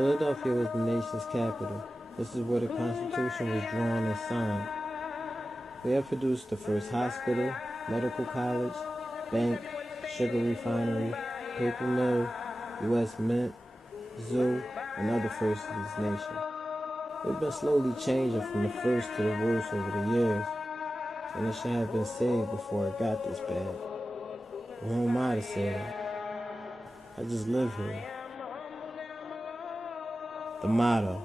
Philadelphia was the nation's capital. This is where the Constitution was drawn and signed. We have produced the first hospital, medical college, bank, sugar refinery, paper mill, U.S. Mint, zoo, and other firsts in this nation. We've been slowly changing from the first to the worst over the years, and it should have been saved before it got this bad. But who am I to say that? I just live here. The motto.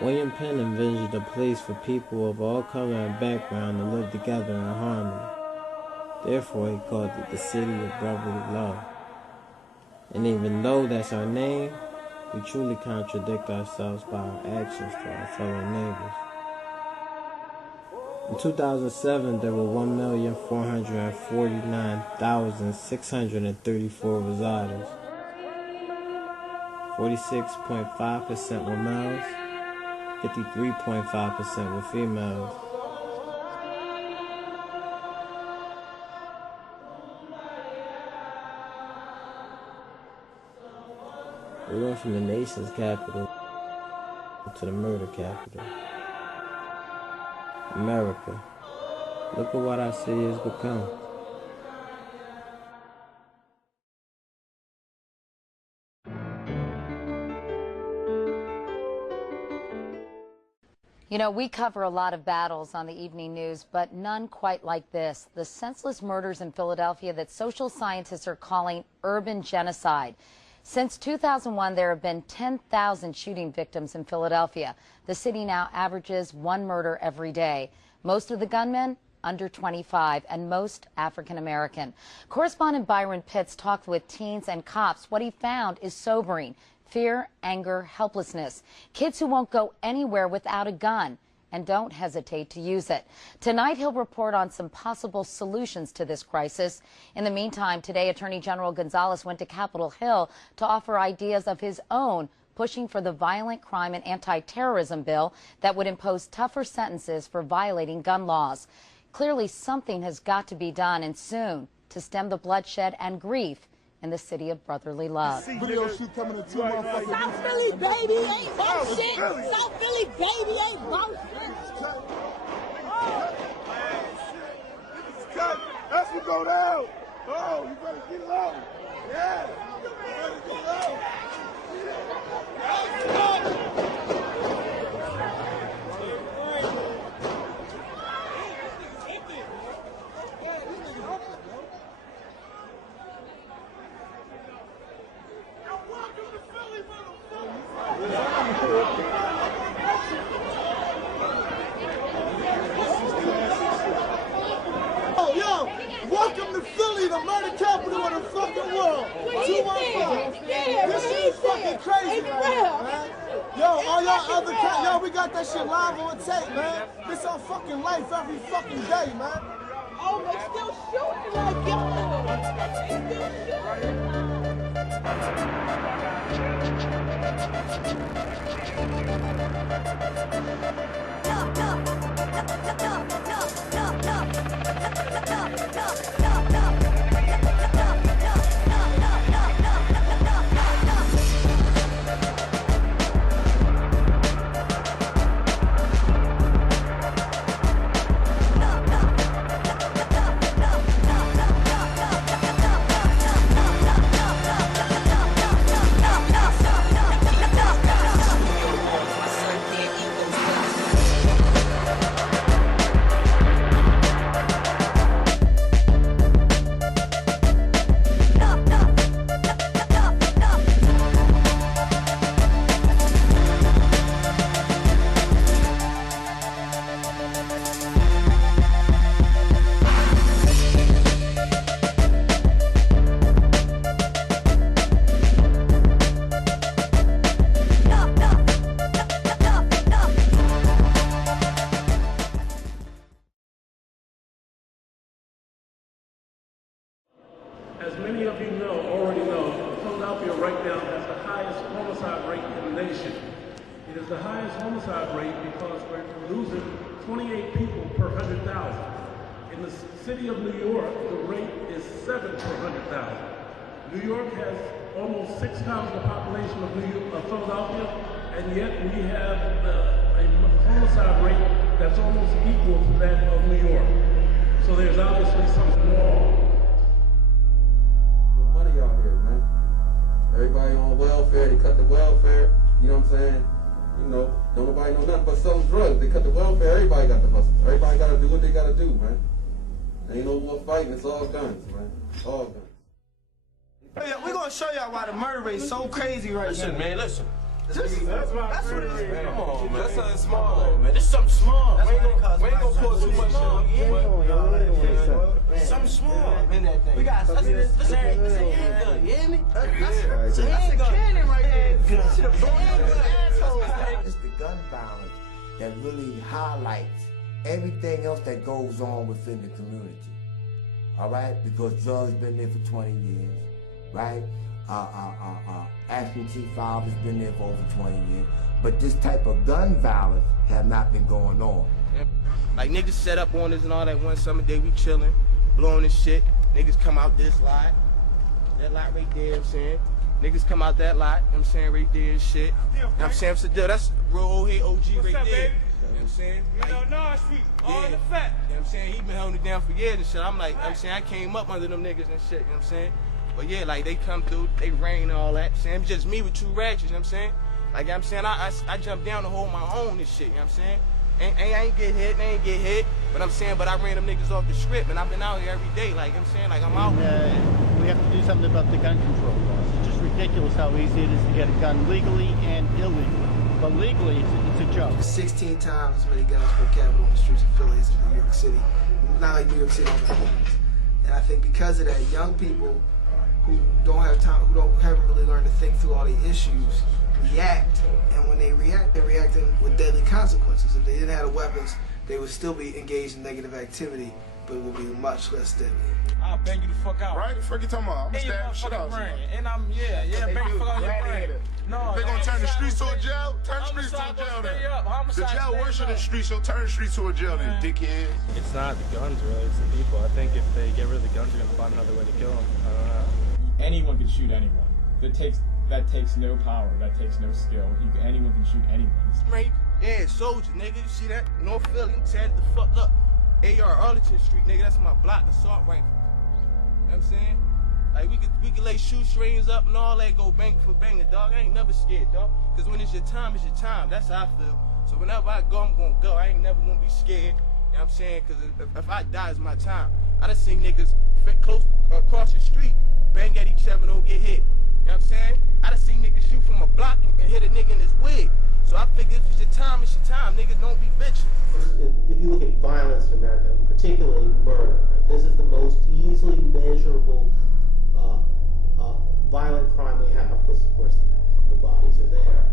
William Penn envisioned a place for people of all color and background to live together in harmony. Therefore, he called it the city of brotherly love. And even though that's our name, we truly contradict ourselves by our actions to our fellow neighbors. In 2007, there were 1,449,634 residents. 46.5% were males, 53.5% were females. We went from the nation's capital to the murder capital. America. Look at what our city has become. You know, we cover a lot of battles on the evening news, but none quite like this. The senseless murders in Philadelphia that social scientists are calling urban genocide. Since 2001, there have been 10,000 shooting victims in Philadelphia. The city now averages one murder every day. Most of the gunmen under 25, and most African American. Correspondent Byron Pitts talked with teens and cops. What he found is sobering. Fear, anger, helplessness. Kids who won't go anywhere without a gun and don't hesitate to use it. Tonight, he'll report on some possible solutions to this crisis. In the meantime, today, Attorney General Gonzalez went to Capitol Hill to offer ideas of his own, pushing for the violent crime and anti-terrorism bill that would impose tougher sentences for violating gun laws. Clearly, something has got to be done, and soon, to stem the bloodshed and grief in the city of brotherly love. Video shoot coming in 2 months. South Philly, baby, ain't about shit. South Philly, baby, ain't about shit. That's what go down. Oh, you better get low. Yeah, you better get low. Welcome to Philly, the murder capital of the fucking world. 215. This shit is fucking crazy right now, man. Yo, all y'all other cats, yo, we got that shit live on tape, man. This our fucking life every fucking day, man. Oh, they still shooting like yo. As many of you already know, Philadelphia right now has the highest homicide rate in the nation. It is the highest homicide rate because we're losing 28 people per 100,000. In the city of New York, the rate is 7 per 100,000. New York has almost 6 times the population of Philadelphia, and yet we have a homicide rate that's almost equal to that of New York. So there's obviously something wrong. What money y'all here, man? Everybody on welfare, they cut the welfare, you know what I'm saying? You know, don't nobody know nothing but selling drugs. They cut the welfare, everybody got the hustle. Everybody gotta do what they gotta do, man. Ain't no more fighting, it's all guns, man. All guns. We're gonna show y'all why the murder rate is so crazy right now. Listen, man, listen. That's what it is. Come on, man. That's something small, man. This something small. We ain't gonna pour too much shit. Something small in that thing. We got this ain't handgun, you hear me? That's a cannon right there. It's the gun violence that really highlights everything else that goes on within the community. All right? Because drugs been there for 20 years, right? Absentee fathers been there for over 20 years. But this type of gun violence have not been going on. Like niggas set up on us and all that one summer day, we chilling, blowing this shit. Niggas come out this lot, that lot right there, you know what I'm saying? Niggas come out that lot, you know what I'm saying, right there and shit. You know what I'm saying? So that's real old head OG right there. You know what I'm saying? You know, North Street, all in the fat. You know what I'm saying? He been holding it down for years and shit. I'm like, I'm saying, I came up under them niggas and shit, you know what I'm saying? But yeah, like they come through, they rain and all that. Saying it's just me with 2 ratchets, you know what I'm saying? Like I'm saying, I jumped down to hold my own and shit, you know what I'm saying? I ain't get hit, they ain't get hit. But I'm saying, but I ran them niggas off the strip and I've been out here every day, like I'm saying, like I'm out. We have to do something about the gun control laws. It's just ridiculous how easy it is to get a gun legally and illegally. But legally, it's a joke. 16 times as many guns per capita on the streets of Philly as in New York City. Not like New York City, and I think because of that, young people who don't have time, haven't really learned to think through all the issues, react, and when they react, they're reacting with deadly consequences. If they didn't have the weapons, they would still be engaged in negative activity, but it would be much less deadly. I'll bang you the fuck out. Right? The fuck you talking about? I'm gonna stab shit out. And I'm, bang the fuck out your brain. No, they gonna turn the streets to a jail? Turn the streets to a jail then. The jail worse than the streets, so turn the streets to a jail then, dickhead. It's not the guns, really, it's the people. I think if they get rid of the guns, they're gonna find another way to kill them. I don't know. Anyone can shoot anyone. That takes no power. That takes no skill. Anyone can shoot anyone. Straight, yeah, soldier, nigga. You see that? North Philly, I'm tearing the fuck up. AR Arlington Street, nigga. That's my block. Assault rifle. You know what I'm saying? Like we could lay shoestrings up and all that, go bang for bang, dog. I ain't never scared, dog. Cause when it's your time, it's your time. That's how I feel. So whenever I go, I'm gonna go. I ain't never gonna be scared. You know what I'm saying? Cause if I die, it's my time. I done seen niggas close across the street bang at each other and don't get hit. You know what I'm saying? I done seen niggas shoot from a block and hit a nigga in his wig. So I figure if it's your time, it's your time. Niggas don't be bitching. If you look at violence in America, and particularly murder, right, this is the most easily measurable violent crime we have, because of course the bodies are there.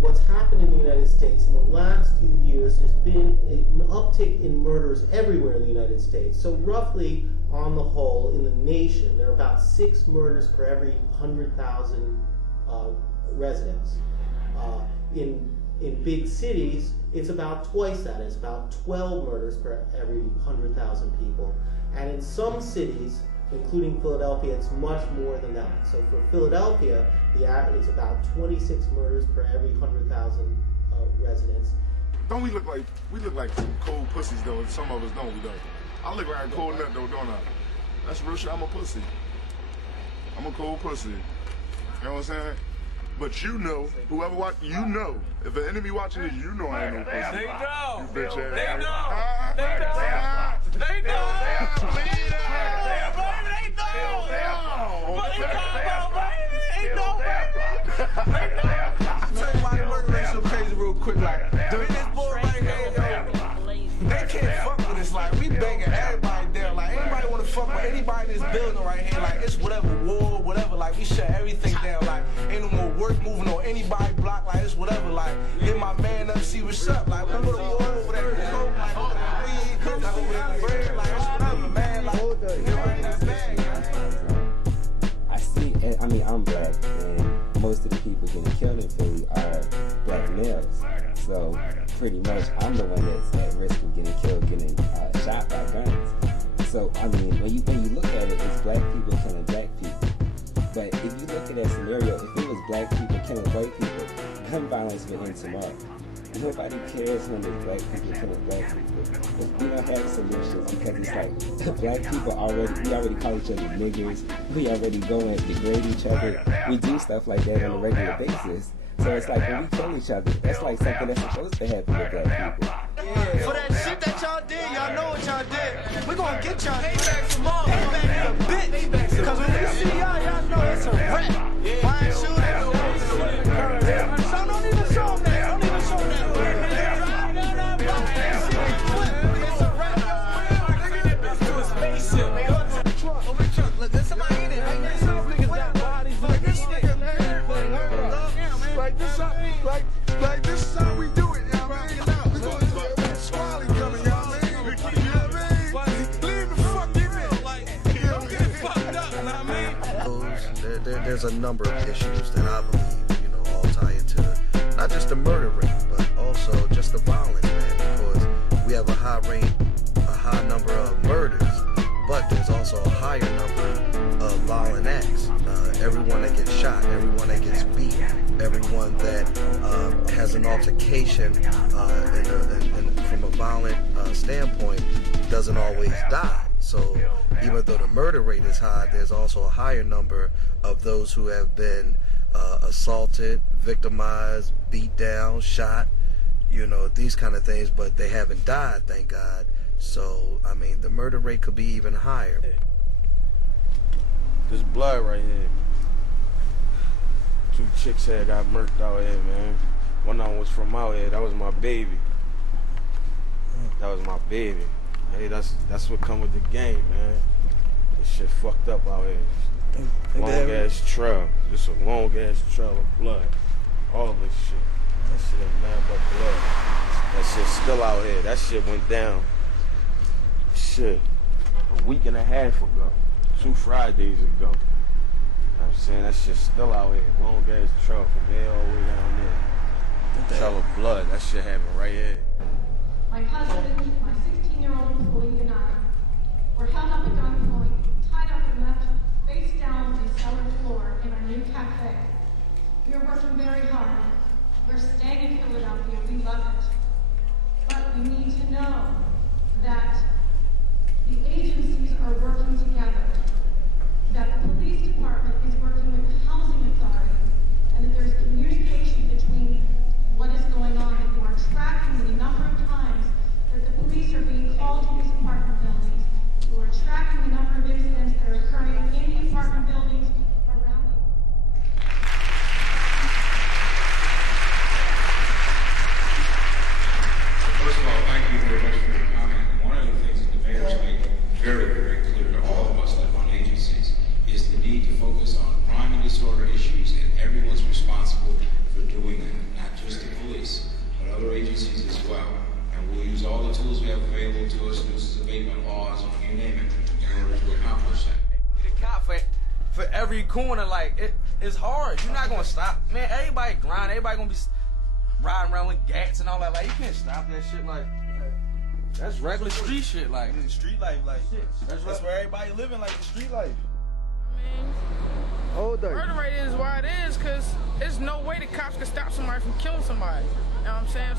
What's happened in the United States in the last few years, there's been an uptick in murders everywhere in the United States. So roughly, on the whole, in the nation, there are about 6 murders per every 100,000 residents. In big cities, it's about twice that. It's about 12 murders per every 100,000 people. And in some cities, including Philadelphia, it's much more than that. So for Philadelphia, the average is about 26 murders per every 100,000 residents. Don't we look like some cold pussies though? Some of us don't, we don't. I look like a cold nut though, don't I? That's real shit. I'm a pussy. I'm a cold pussy. You know what I'm saying? But you know, whoever watch, you know, if an enemy watching this, you know I ain't no pussy. They know. You bitch ass. They know. They know. They know. I'll tell you why the murder rate's so crazy real quick. Like, this boy right here, yo, they can't fuck with us. Like, we banging everybody down. Like, anybody want to fuck with anybody in this building right here. Like, it's whatever, war, whatever. Like, we shut everything down. Like, ain't no more work moving on anybody block. Like, it's whatever. Like, hit my man up, see what's up. Like, we go to war over there. Like, over there, weed, coke, like, over there, bread. Like, it's whatever, man. Like, it ain't that bad, I mean, I'm black, and most of the people getting killed in Philly are black males. So pretty much, I'm the one that's at risk of getting killed, getting shot by guns. So I mean, when you look at it, it's black people killing black people. But if you look at that scenario, if it was black people killing white people, gun violence would end tomorrow. Nobody cares when there's black people killing black people. But we don't have solutions because it's like black people we already call each other niggers. We already go and degrade each other. We do stuff like that on a regular basis. So it's like when we kill each other, that's like something that's supposed to happen with black people. Yeah. For that shit that y'all did, y'all know what y'all did. We gonna get y'all payback tomorrow. Payback in a bitch. Cause when we see y'all know it's a wrap. Fine shooters. So don't even show them that. Don't even show them that. It's a wrap. To a spaceship. Look, there's somebody in it right now. Like this nigga, man. Like this is how we do it, you know what I mean? We gonna do it with Squally coming, you know what I mean? You know what I mean? Leave the fuck in it. Like, don't get it fucked up, you know what I mean? There's a number of issues that I believe, all tie into not just the murder rate, but also just the violence, man, because we have a high number of murders, but there's also a higher number of violent acts. Everyone that gets shot, everyone that gets beat, everyone that has an altercation from a violent standpoint doesn't always die. So even though the murder rate is high, there's also a higher number of those who have been assaulted, victimized, beat down, shot, these kind of things, but they haven't died, thank God. So, I mean, the murder rate could be even higher. This blood right here. 2 chicks here got murked out here, man. One of them was from out here. That was my baby. That was my baby. Hey, that's what come with the game, man. This shit fucked up out here. Long ass trail. Just a long ass trail of blood. All this shit. That shit ain't nothing but blood. That shit's still out here. That shit went down. Shit. A week and a half ago. 2 Fridays ago. You know what I'm saying? That shit's still out here. Long ass trail from here all the way down there. Trail of blood. That shit happened right here. My husband, my 16-year-old employee, and I were held up at gunpoint, tied up and left face down on the cellar floor in our new cafe. We are working very hard. We're staying in Philadelphia. We love it. But we need to know that the agencies are working together, that the police department is working with the housing authority, and that there's communication between what is going on, that you are tracking the number of times that the police are being called to these apartment buildings. You are tracking the number of incidents that are occurring in the apartment buildings around the First of all, thank you very much for your comment. One of the things that the mayor's made very, very clear to all of us that run agencies is the need to focus on crime and disorder issues, and everyone's responsible for doing that, not just the police, but other agencies as well. And we'll use all the tools we have available to us, nuisance abatement laws, you name it, in order to accomplish that. We need a cop for every corner. Like, it's hard. You're not gonna stop. Man, everybody grind. Everybody gonna be riding around with gats and all that. Like, you can't stop that shit. Like, that's regular street shit. Like, street life, like that's where everybody living, like the street life. Murder rate is why it is, because there's no way the cops can stop somebody from killing somebody. You know what I'm saying? If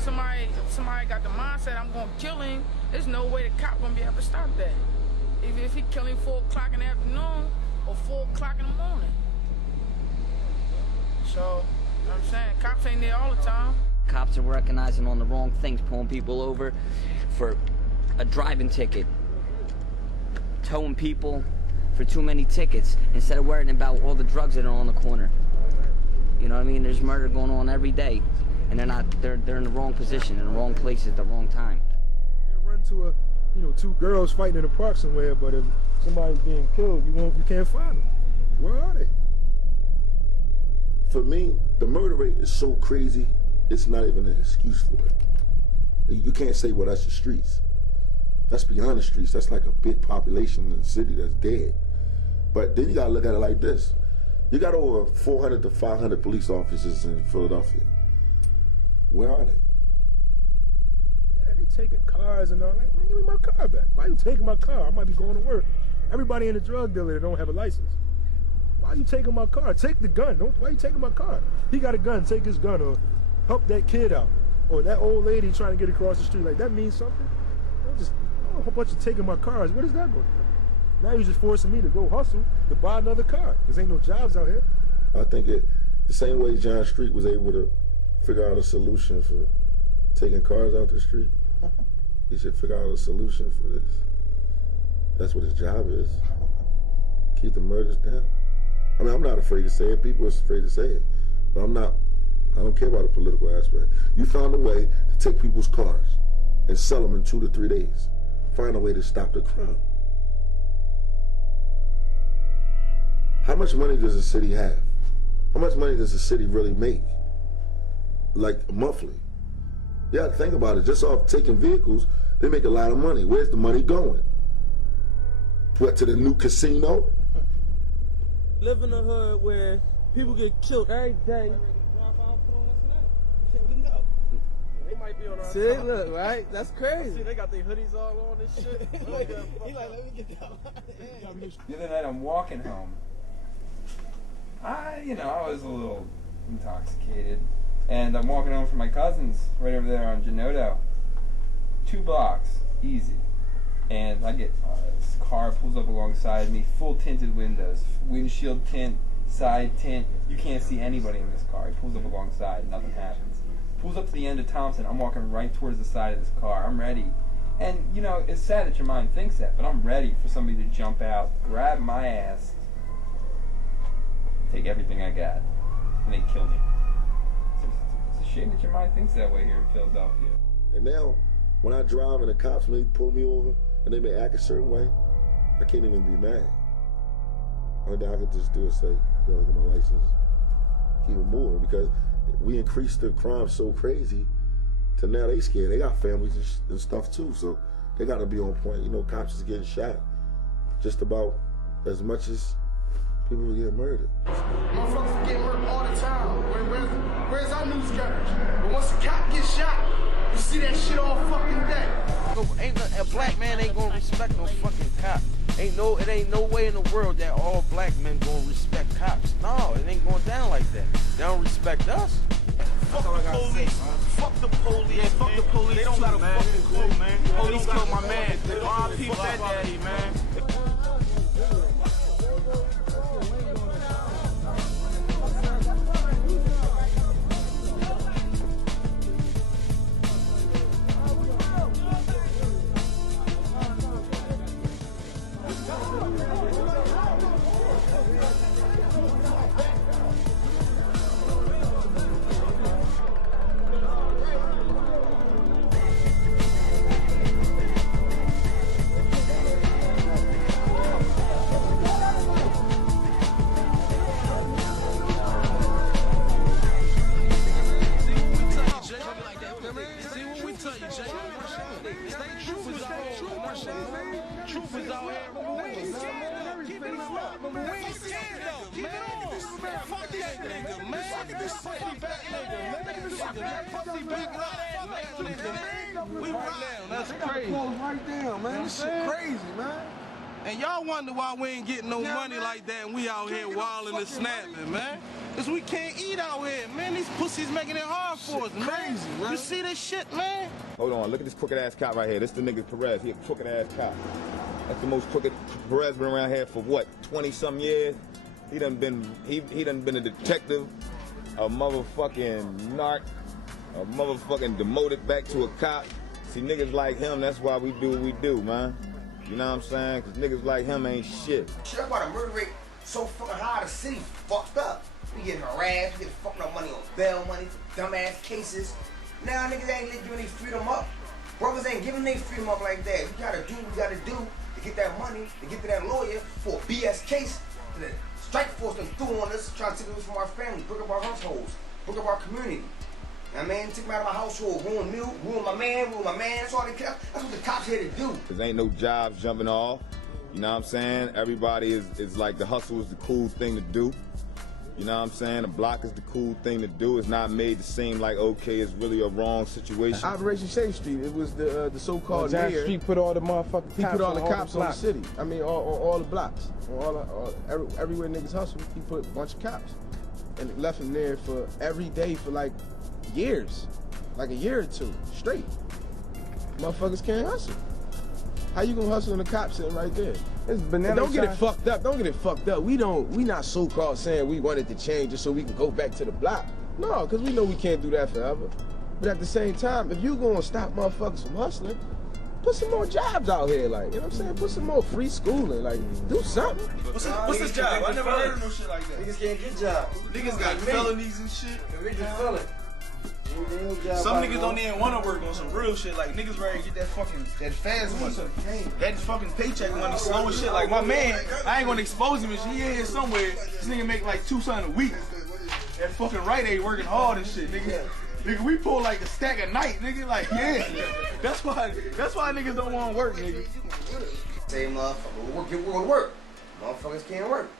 somebody got the mindset, I'm going to kill him, there's no way the cop going to be able to stop that. If he kill him 4 o'clock in the afternoon or 4 o'clock in the morning. So, you know what I'm saying? Cops ain't there all the time. Cops are recognizing on the wrong things, pulling people over for a driving ticket, towing people for too many tickets instead of worrying about all the drugs that are on the corner. You know what I mean? There's murder going on every day, and they're in the wrong position, in the wrong place at the wrong time. You run to 2 girls fighting in a park somewhere, but if somebody's being killed, you can't find them. Where are they? For me, the murder rate is so crazy, it's not even an excuse for it. You can't say, well, that's the streets. That's beyond the streets. That's like a big population in the city that's dead. But then you gotta look at it like this. You got over 400 to 500 police officers in Philadelphia. Where are they? Yeah, they taking cars and all. Like, man, give me my car back. Why are you taking my car? I might be going to work. Everybody in the drug dealer that don't have a license. Why you taking my car? Take the gun. Why you taking my car? He got a gun, take his gun, or help that kid out. Or that old lady trying to get across the street. Like, that means something? A whole bunch of taking my cars. What is that going to do? Now you're just forcing me to go hustle to buy another car. Because ain't no jobs out here. I think the same way John Street was able to figure out a solution for taking cars out the street, he should figure out a solution for this. That's what his job is. Keep the murders down. I mean, I'm not afraid to say it. People are afraid to say it. But I don't care about the political aspect. You found a way to take people's cars and sell them in 2 to 3 days. Find a way to stop the crime. How much money does the city have? How much money does the city really make? Like, monthly? Yeah, think about it. Just off taking vehicles, they make a lot of money. Where's the money going? What, to the new casino? Live in a hood where people get killed every day. They might be on our See, look, right? That's crazy. See, they got their hoodies all on and shit. He like, let me get that. The other night I'm walking home. I was a little intoxicated. And I'm walking home from my cousin's right over there on Genoto. 2 blocks, easy. And I get this car pulls up alongside me, full tinted windows, windshield tint, side tint. You can't see anybody in this car. He pulls up alongside, nothing happens. Pulls up to the end of Thompson. I'm walking right towards the side of this car. I'm ready. And, it's sad that your mind thinks that, but I'm ready for somebody to jump out, grab my ass, take everything I got, and they kill me. It's a shame that your mind thinks that way here in Philadelphia. And now, when I drive and the cops may pull me over and they may act a certain way, I can't even be mad. I could just do it, say, yo, look at my license, keep it moving, because we increased the crime so crazy to now they scared. They got families and stuff too, so they got to be on point. Cops is getting shot just about as much as people are getting murdered. Motherfuckers get murdered all the time. Where's our news coverage? But once a cop gets shot, you see that shit all fucking day. A black man ain't gonna respect no fucking cop. It ain't no way in the world that all black men gonna respect cops. No, it ain't going down like that. They don't respect us. Fuck the police. Fuck the police. Yeah, fuck the police. They don't got a fucking clue, man. Police killed my man. R.I.P. Fat Daddy, man. That's crazy. Right down, man. This shit crazy, man. And y'all wonder why we ain't getting no money like that and we out here wilding and snapping, man. Because we can't eat out here, man. These pussies making it hard for us, man. Crazy, man. You see this shit, man? Hold on, look at this crooked ass cop right here. This the nigga Perez. He a crooked ass cop. That's the most crooked. Perez been around here for what, 20-some years? He done been a detective, a motherfucking narc, a motherfucking demoted back to a cop. See, niggas like him, that's why we do what we do, man. You know what I'm saying? Because niggas like him ain't shit. Shit, that's why the murder rate so fucking high, the city fucked up. We getting harassed, we getting fucking up money on bail money, dumbass cases. Now niggas ain't giving their freedom up. Brothers ain't giving their freedom up like that. We gotta do what we gotta do to get that money, to get to that lawyer for a BS case. The strike force them threw on us, trying to take us from our family, break up our households, break up our community. I mean, take me out of my household, ruin me, ruin my man. That's all they care. That's what the cops here to do. There ain't no jobs jumping off. You know what I'm saying? Everybody is like the hustle is the cool thing to do. You know what I'm saying? The block is the cool thing to do. It's not made to seem like, okay, it's really a wrong situation. Operation Shade Street, it was the so-called John mayor. Street put all the motherfucking He put all the cops on the blocks. city. I mean, on all the blocks. Everywhere niggas hustle, he put a bunch of cops. And left him there for every day for like years. Like a year or two, straight. Motherfuckers can't hustle. How you gonna hustle and the cops sitting right there? It's banana And don't get it shine. fucked up. Don't get it fucked up. We not so-called saying we wanted to change just so we can go back to the block. No, because we know we can't do that forever. But at the same time, if you gonna stop motherfuckers from hustling, put some more jobs out here, like, you know what I'm saying? Put some more free schooling, like, do something. What's this job? I never heard of no shit like that. Niggas can't get jobs. Niggas got felonies and shit. We just feel it. Some niggas don't even want to work on some real shit. Like niggas ready to get that fast money, that fucking paycheck money, slow as shit. Like my man, I ain't gonna expose him. He in here somewhere. This nigga make like $200 a week. That fucking Rite Aid working hard and shit, nigga. Nigga, we pull like a stack a night, nigga. Like yeah, that's why niggas don't want to work, nigga. Say motherfucker, get work. Motherfuckers can't work.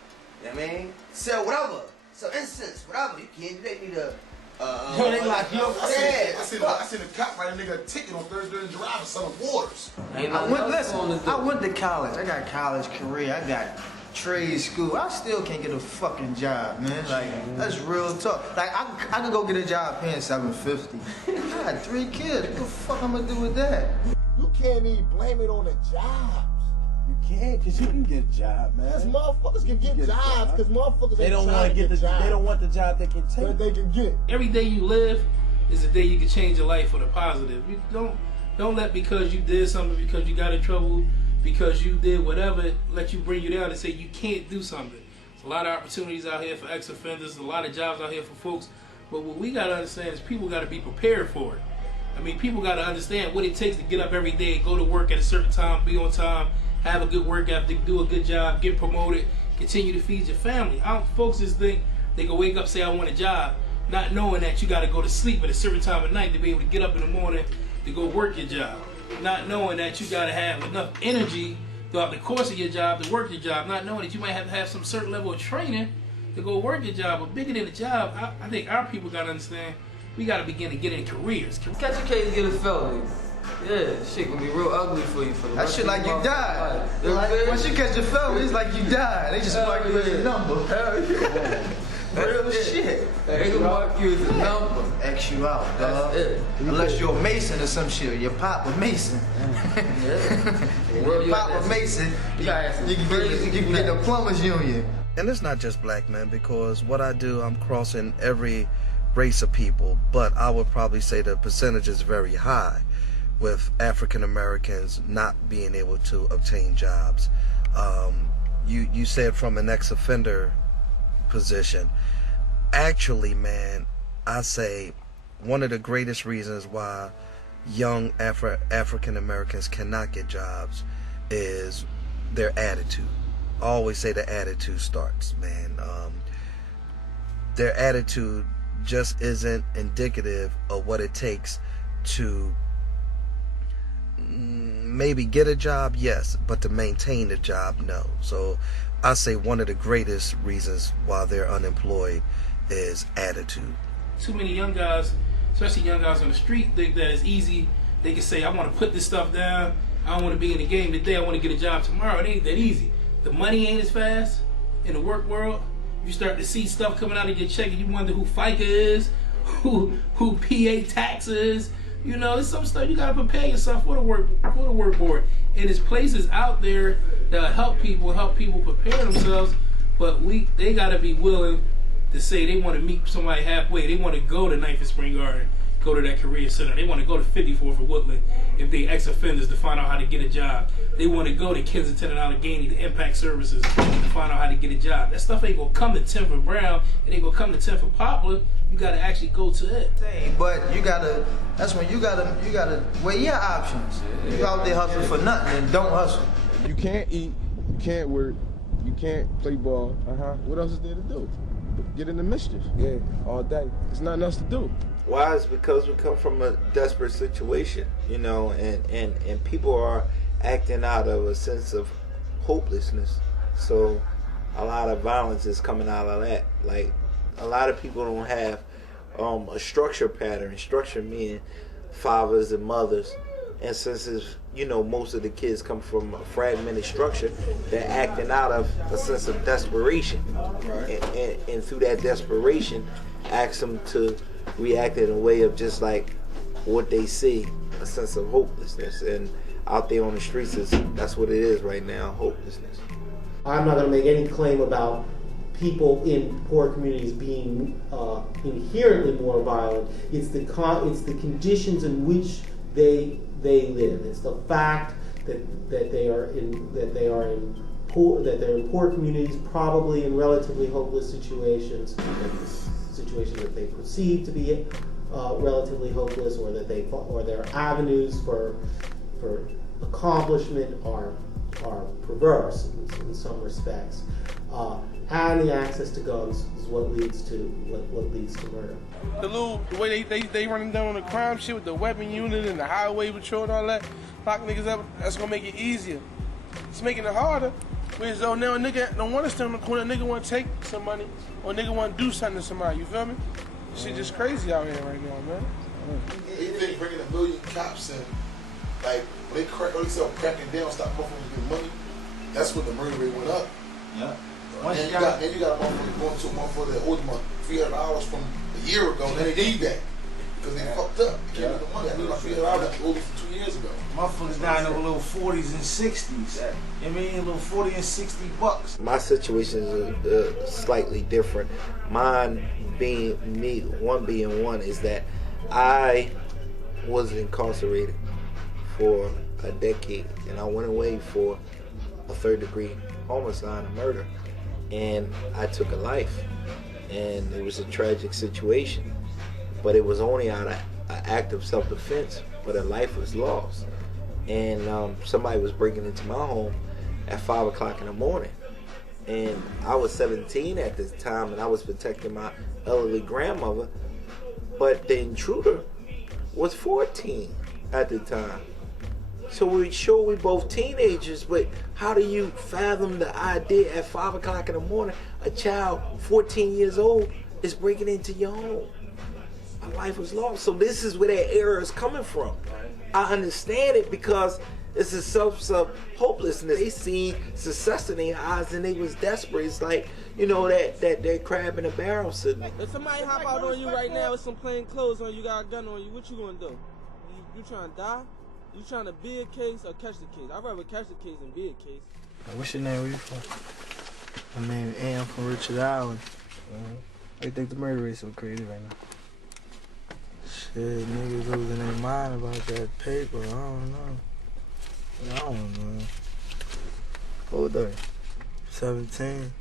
You know what I mean? Sell whatever. Sell incense, whatever. You can't do that. Need a they lock you up. I seen a cop write a nigga a ticket on Thursday and Drive selling waters. I went to college. I got college career. I got trade school. I still can't get a fucking job, man. Like that's real talk. Like I could go get a job paying $750. I got 3 kids. What the fuck I'm gonna do with that? You can't even blame it on the jobs. You can't, because you can get a job, man. Because motherfuckers can get jobs, because motherfuckers They ain't don't trying want to to get get the. jobs. They don't want the job they can take. That they can get. Every day you live is a day you can change your life for the positive. You don't let because you did something, because you got in trouble, because you did whatever, let you bring you down and say you can't do something. There's a lot of opportunities out here for ex-offenders, a lot of jobs out here for folks. But what we got to understand is people got to be prepared for it. I mean, people got to understand what it takes to get up every day, go to work at a certain time, be on time, have a good work ethic, do a good job, get promoted, continue to feed your family. Folks just think they can wake up, say, I want a job, not knowing that you got to go to sleep at a certain time of night to be able to get up in the morning to go work your job. Not knowing that you got to have enough energy throughout the course of your job to work your job. Not knowing that you might have to have some certain level of training to go work your job. But bigger than the job, I think our people got to understand, we got to begin to get in careers. Catch a case, get a felony. Yeah, shit gonna be real ugly for you for the rest of your life. That shit like you died. Like, once you catch a felony, it's like you died. They just mark you as a number. Hell yeah. Real shit. They gonna mark you as a number. X you out, dog. Unless you're a Mason or some shit. Your pop a Mason. Your pop a Mason. You can get the plumbers union. And it's not just black men, because what I do, I'm crossing every race of people, but I would probably say the percentage is very high with African Americans not being able to obtain jobs. You said from an ex-offender position. Actually, man, I say one of the greatest reasons why young African Americans cannot get jobs is their attitude. I always say the attitude starts, man. Their attitude just isn't indicative of what it takes to maybe get a job, yes, but to maintain the job, no. So I say one of the greatest reasons why they're unemployed is attitude. Too many young guys, especially young guys on the street, think that it's easy. They can say, I want to put this stuff down. I don't want to be in the game today. I want to get a job tomorrow. It ain't that easy. The money ain't as fast in the work world. You start to see stuff coming out of your check and you wonder who FICA is, who PA tax is. You know, there's some stuff you gotta prepare yourself for the work board. And there's places out there that help people prepare themselves, but they gotta be willing to say they want to meet somebody halfway. They want to go to 9th and Spring Garden, go to that career center. They want to go to 54th or Woodland if they ex-offenders to find out how to get a job. They want to go to Kensington and Allegheny to Impact Services to find out how to get a job. That stuff ain't gonna come to 10th and Brown. It ain't gonna come to 10th and Poplar. You gotta actually go to it. But that's when you gotta weigh your options. You out there hustling for nothing and don't hustle. You can't eat, you can't work, you can't play ball. What else is there to do? Get into mischief. Yeah, all day. There's nothing else to do. Why? It's because we come from a desperate situation, you know, and people are acting out of a sense of hopelessness. So a lot of violence is coming out of that. Like A lot of people don't have a structure pattern. Structure meaning fathers and mothers. And since it's, you know, most of the kids come from a fragmented structure, they're acting out of a sense of desperation. Right. And through that desperation, ask them to react in a way of just like what they see, a sense of hopelessness. And out there on the streets, that's what it is right now, hopelessness. I'm not going to make any claim about people in poor communities being inherently more violent. It's the conditions in which they live. It's the fact that they're in poor communities, probably in relatively hopeless situations, situations that they perceive to be relatively hopeless, or their avenues for accomplishment are perverse in some respects. And the access to guns is what leads to murder. The way they running down on the crime shit with the weapon unit and the highway patrol and all that, lock niggas up, that's gonna make it easier. It's making it harder. Whereas though now a nigga don't want to stand on the corner, a nigga want to take some money, or a nigga want to do something to somebody, you feel me? Shit just crazy out here right now, man. They think bringing 1 million cops in, like, when they start cracking down, stop motherfuckers getting money, that's when the murder rate went up. Yeah. And you got a motherfucker going to a motherfucker that owed them $300 from a year ago, and then they need that. Because they fucked up. They can't get the money. I knew like $300 that owed them from 2 years ago. Motherfuckers dying over little 40s and 60s. You know what I mean? A little 40 and 60 bucks. My situation is slightly different. Mine being one is that I was incarcerated for a decade, and I went away for a 3rd-degree homicide and murder, and I took a life, and it was a tragic situation, but it was only out of an act of self-defense, but a life was lost. And somebody was breaking into my home at 5 o'clock in the morning, and I was 17 at this time, and I was protecting my elderly grandmother, but the intruder was 14 at the time. So we're both teenagers, but how do you fathom the idea at 5 o'clock in the morning, a child 14 years old is breaking into your home? My life was lost. So this is where that error is coming from. I understand it because it's a sense of hopelessness. They seen success in their eyes and they was desperate. It's like, you know, that crab in a barrel sitting. If somebody hop out on you right now with some plain clothes on, you got a gun on you, what you gonna do? You trying to die? You trying to be a case or catch the case? I'd rather catch the case than be a case. What's your name? Where you from? My name is I'm from Richard Island. Why do you think the murder rate so crazy right now? Shit, niggas losing their mind about that paper. I don't know. How old are you? 17.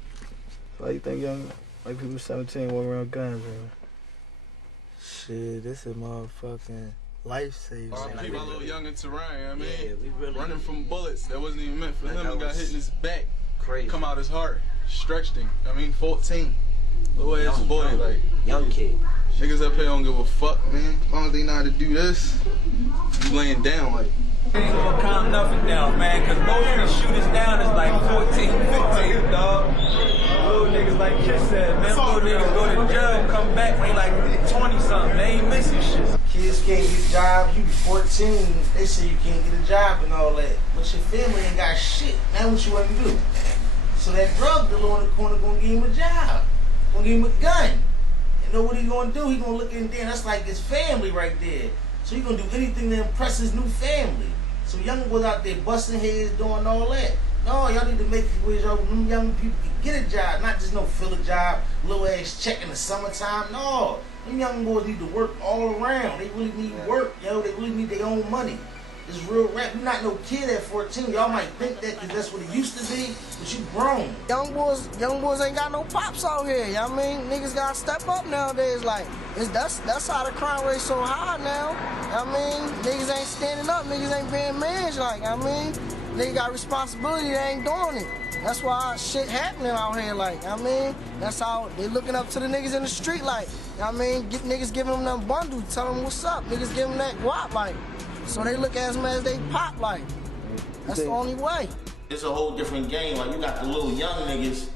Why you think young white people 17 walk around guns, bro? Shit, this is motherfucking lifesaver. People a little young in terrain, I mean, really running from bullets that wasn't even meant for him. He got hit in his back, crazy. Come out his heart, stretched him. I mean, 14, little ass boy, like young kid. Niggas up here don't give a fuck, man. As long as they know how to do this, you laying down like. Ain't gonna calm nothing down, man, cause most of the shooters down is like 14, 15, dog. Little niggas like Chris said, man, little niggas go to jail, come back, they like 20-something, they ain't missing shit. Kids can't get jobs, you be 14, they say you can't get a job and all that, but your family ain't got shit. Now what you want to do? So that drug dealer on the corner gonna give him a job, gonna give him a gun. You know what he gonna do? He gonna look in there, that's like his family right there. So he gonna do anything to impress his new family. So young boys out there busting heads, doing all that. No, y'all need to make it where them young people can get a job, not just no fill a job, little ass check in the summertime. No, them young boys need to work all around. They really need work, yo. They really need their own money. It's real rap. You're not no kid at 14. Y'all might think that because that's what it used to be, but you grown. Young boys ain't got no pops out here. You know what I mean? Niggas gotta step up nowadays. Like, that's how the crime rate so high now. You know what I mean? Niggas ain't standing up. Niggas ain't being mans. Like, you know what I mean? Niggas got responsibility. They ain't doing it. That's why shit happening out here. Like, you know what I mean? That's how they looking up to the niggas in the street. Like, you know what I mean? Niggas giving them them bundles, tell them what's up. Niggas give them that guap. Like, so they look at them as they pop. Like, that's the only way. It's a whole different game. Like, you got the little young niggas,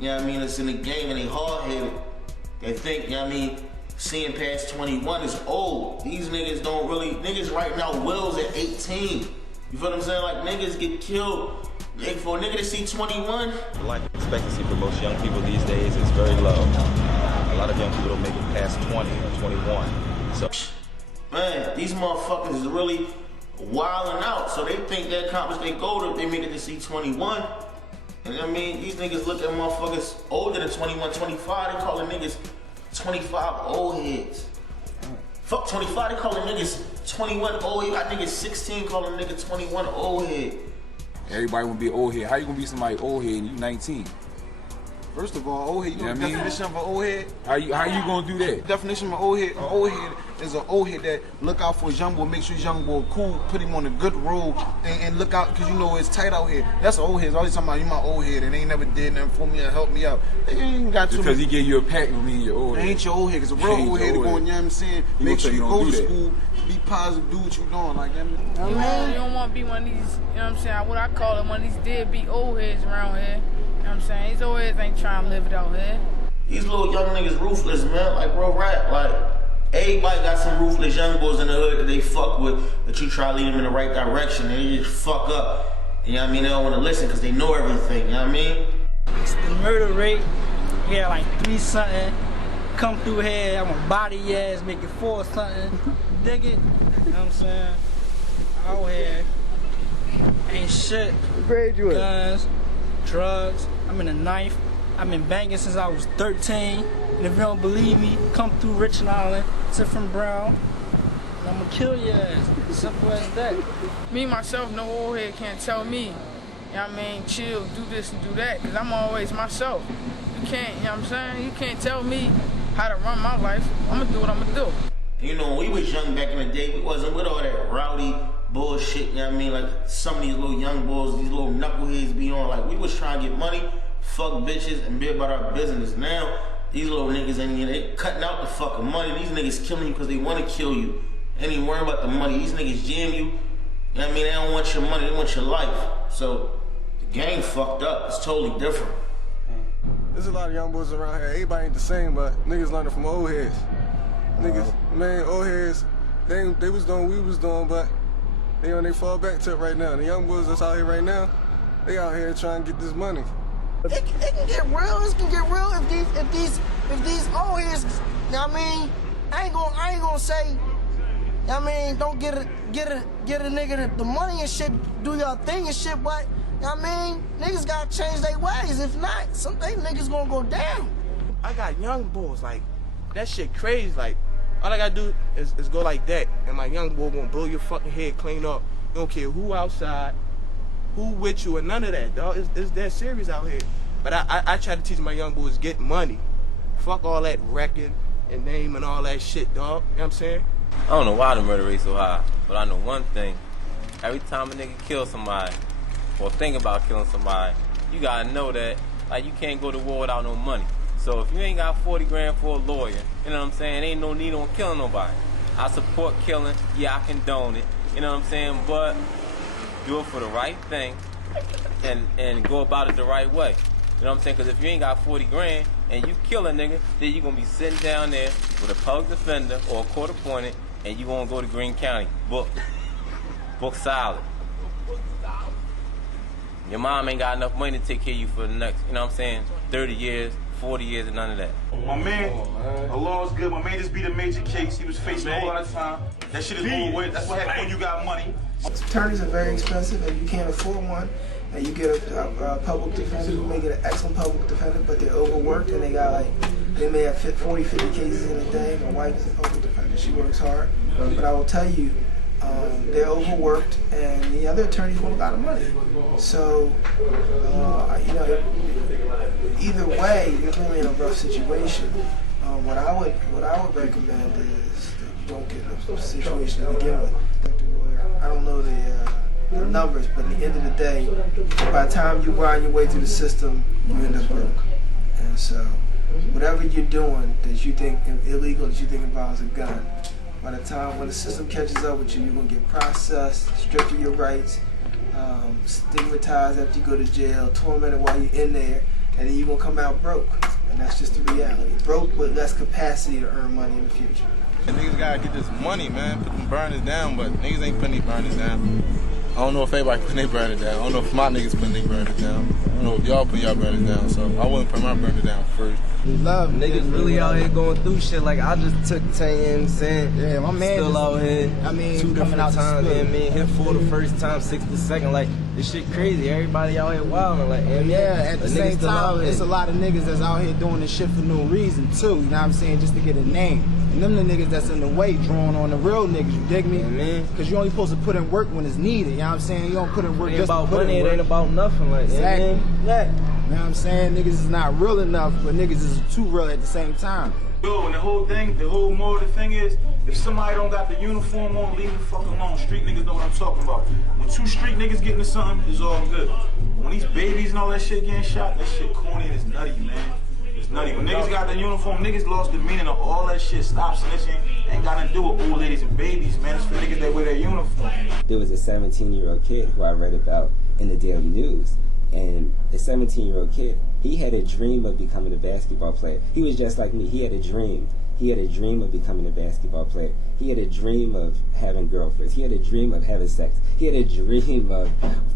you know what I mean, that's in the game and they hard-headed. They think, you know what I mean, seeing past 21 is old. These niggas don't really, niggas right now wills at 18. You feel what I'm saying? Like niggas get killed. For a nigga to see 21. The life expectancy for most young people these days is very low. A lot of young people don't make it past 20 or 21. So, man, these motherfuckers is really wilding out. So they think they accomplish their goal if they make it to see 21. And I mean, these niggas look at motherfuckers older than 21, 25. They calling niggas 25 old heads. Fuck 25, they calling niggas 21 old. You got niggas 16 calling niggas 21 old head. Everybody wanna be an old head. How you gonna be somebody old head and you 19? First of all, old head, you know the definition of an old head? How you gonna do that? The definition of an old head is an old head that look out for his young boy, make sure his young boy cool, put him on a good road, and look out, cause you know it's tight out here. That's an old head. Always talking about you my old head and they ain't never did nothing for me or help me out. They ain't got to. Because he gave you a pack with me, your old head. They ain't your old head, cause a real old head is going, you know what I'm saying? Make sure you go to school, be positive, do what you doing, like that. You don't want to be one of these, you know what I'm saying, what I call it, one of these deadbeat old heads around here. You know what I'm saying? These old heads ain't trying to live it out here. These little young niggas ruthless, man, like real rap. Like, everybody got some ruthless young boys in the hood that they fuck with, that you try to lead them in the right direction, and they just fuck up. You know what I mean? They don't want to listen because they know everything, you know what I mean? It's the murder rate, yeah, like 3 something. Come through here, I'm gonna body your ass, make it 4 something. Dig it? You know what I'm saying? Out here, ain't shit. What grade you in? Guns, drugs, I'm in the 9th. I've been banging since I was 13. And if you don't believe me, come through Richland Island, sit from Brown, and I'm gonna kill your ass. Simple as that. Me, myself, no old head can't tell me, you know what I mean, chill, do this and do that, because I'm always myself. You can't, you know what I'm saying? You can't tell me how to run my life. I'm gonna do what I'm gonna do. You know, when we was young back in the day, we wasn't with all that rowdy bullshit, you know what I mean? Like some of these little young boys, these little knuckleheads be on, like we was trying to get money, fuck bitches, and be about our business. Now, these little niggas ain't they cutting out the fucking money. These niggas killing you because they want to kill you. They ain't worrying about the money. These niggas jam you. You know what I mean? They don't want your money, they want your life. So, the game fucked up. It's totally different. There's a lot of young boys around here. Everybody ain't the same, but niggas learning from old heads. Niggas, man, old heads, they was doing what we was doing, but they on their fall back to it right now. The young boys that's out here right now, they out here trying to get this money. It can get real. It can get real if these old heads. You know what I mean? I ain't gonna say. You know what I mean? Don't get a nigga the money and shit. Do your thing and shit, but you know what I mean? Niggas gotta change their ways. If not, some they niggas gonna go down. I got young boys like that shit crazy. Like all I gotta do is go like that, and my young boy gonna blow your fucking head clean up. You don't care who outside, who with you, and none of that, dog. It's that serious out here. But I try to teach my young boys get money. Fuck all that record and name and all that shit, dog. You know what I'm saying? I don't know why the murder rate so high, but I know one thing. Every time a nigga kills somebody, or think about killing somebody, you gotta know that, like, you can't go to war without no money. So if you ain't got 40 grand for a lawyer, you know what I'm saying, ain't no need on killing nobody. I support killing, yeah, I condone it, you know what I'm saying, but do it for the right thing and go about it the right way. You know what I'm saying? Because if you ain't got 40 grand and you kill a nigga, then you going to be sitting down there with a public defender or a court appointed and you going to go to Greene County. Book solid. Your mom ain't got enough money to take care of you for the next, you know what I'm saying, 30 years, 40 years, and none of that. My man, the law's good. My man just beat a major case. He was facing a whole lot of time. That shit is over with. That's what happens when you got money. Attorneys are very expensive, and you can't afford one. And you get a public defender who may get an excellent public defender, but they're overworked and they may have 40, 50 cases in a day. My wife is a public defender, she works hard. But I will tell you, they're overworked and the other attorneys want a lot of money. So, you know, either way, you're really in a rough situation. What I would recommend is that you don't get in a situation to begin with. I don't know the numbers, but at the end of the day, by the time you grind your way through the system, you end up broke. And so, whatever you're doing that you think illegal, that you think involves a gun, by the time when the system catches up with you, you're gonna get processed, stripped of your rights, stigmatized after you go to jail, tormented while you're in there, and then you're gonna come out broke. And that's just the reality. Broke with less capacity to earn money in the future. And niggas gotta get this money, man. Put them burners down, but niggas ain't putting their burners down. I don't know if everybody putting their burners down. I don't know if my niggas putting their burners down. I don't know if y'all put y'all burners down, so I wouldn't put my burner down first. Love niggas really out here going through shit. Like I just took 10 years in. Yeah, my man still out here. I mean, 2 different times. And me hit 4 the first time, 6 the second. Like this shit crazy. Everybody out here wilding. Like and at the same time, it's a lot of niggas that's out here doing this shit for no reason too. You know what I'm saying? Just to get a name. And them the niggas that's in the way, drawing on the real niggas. You dig me? Because you only supposed to put in work when it's needed. You know what I'm saying? You don't put in work just to put in work. It ain't about nothing. Like exactly. Yeah. You know what I'm saying? Niggas is not real enough, but niggas is too real at the same time. Yo, and the whole more of the thing is, if somebody don't got the uniform on, leave the fuck alone. Street niggas know what I'm talking about. When 2 street niggas get into something, it's all good. When these babies and all that shit getting shot, that shit corny and it's nutty, man. It's nutty. When niggas got the uniform, niggas lost the meaning of all that shit. Stop snitching. Ain't got nothing to do with old ladies and babies, man. It's for niggas that wear their uniform. There was a 17-year-old kid who I read about in the Daily News. And the 17-year-old kid, he had a dream of becoming a basketball player. He was just like me. He had a dream. He had a dream of becoming a basketball player. He had a dream of having girlfriends. He had a dream of having sex. He had a dream of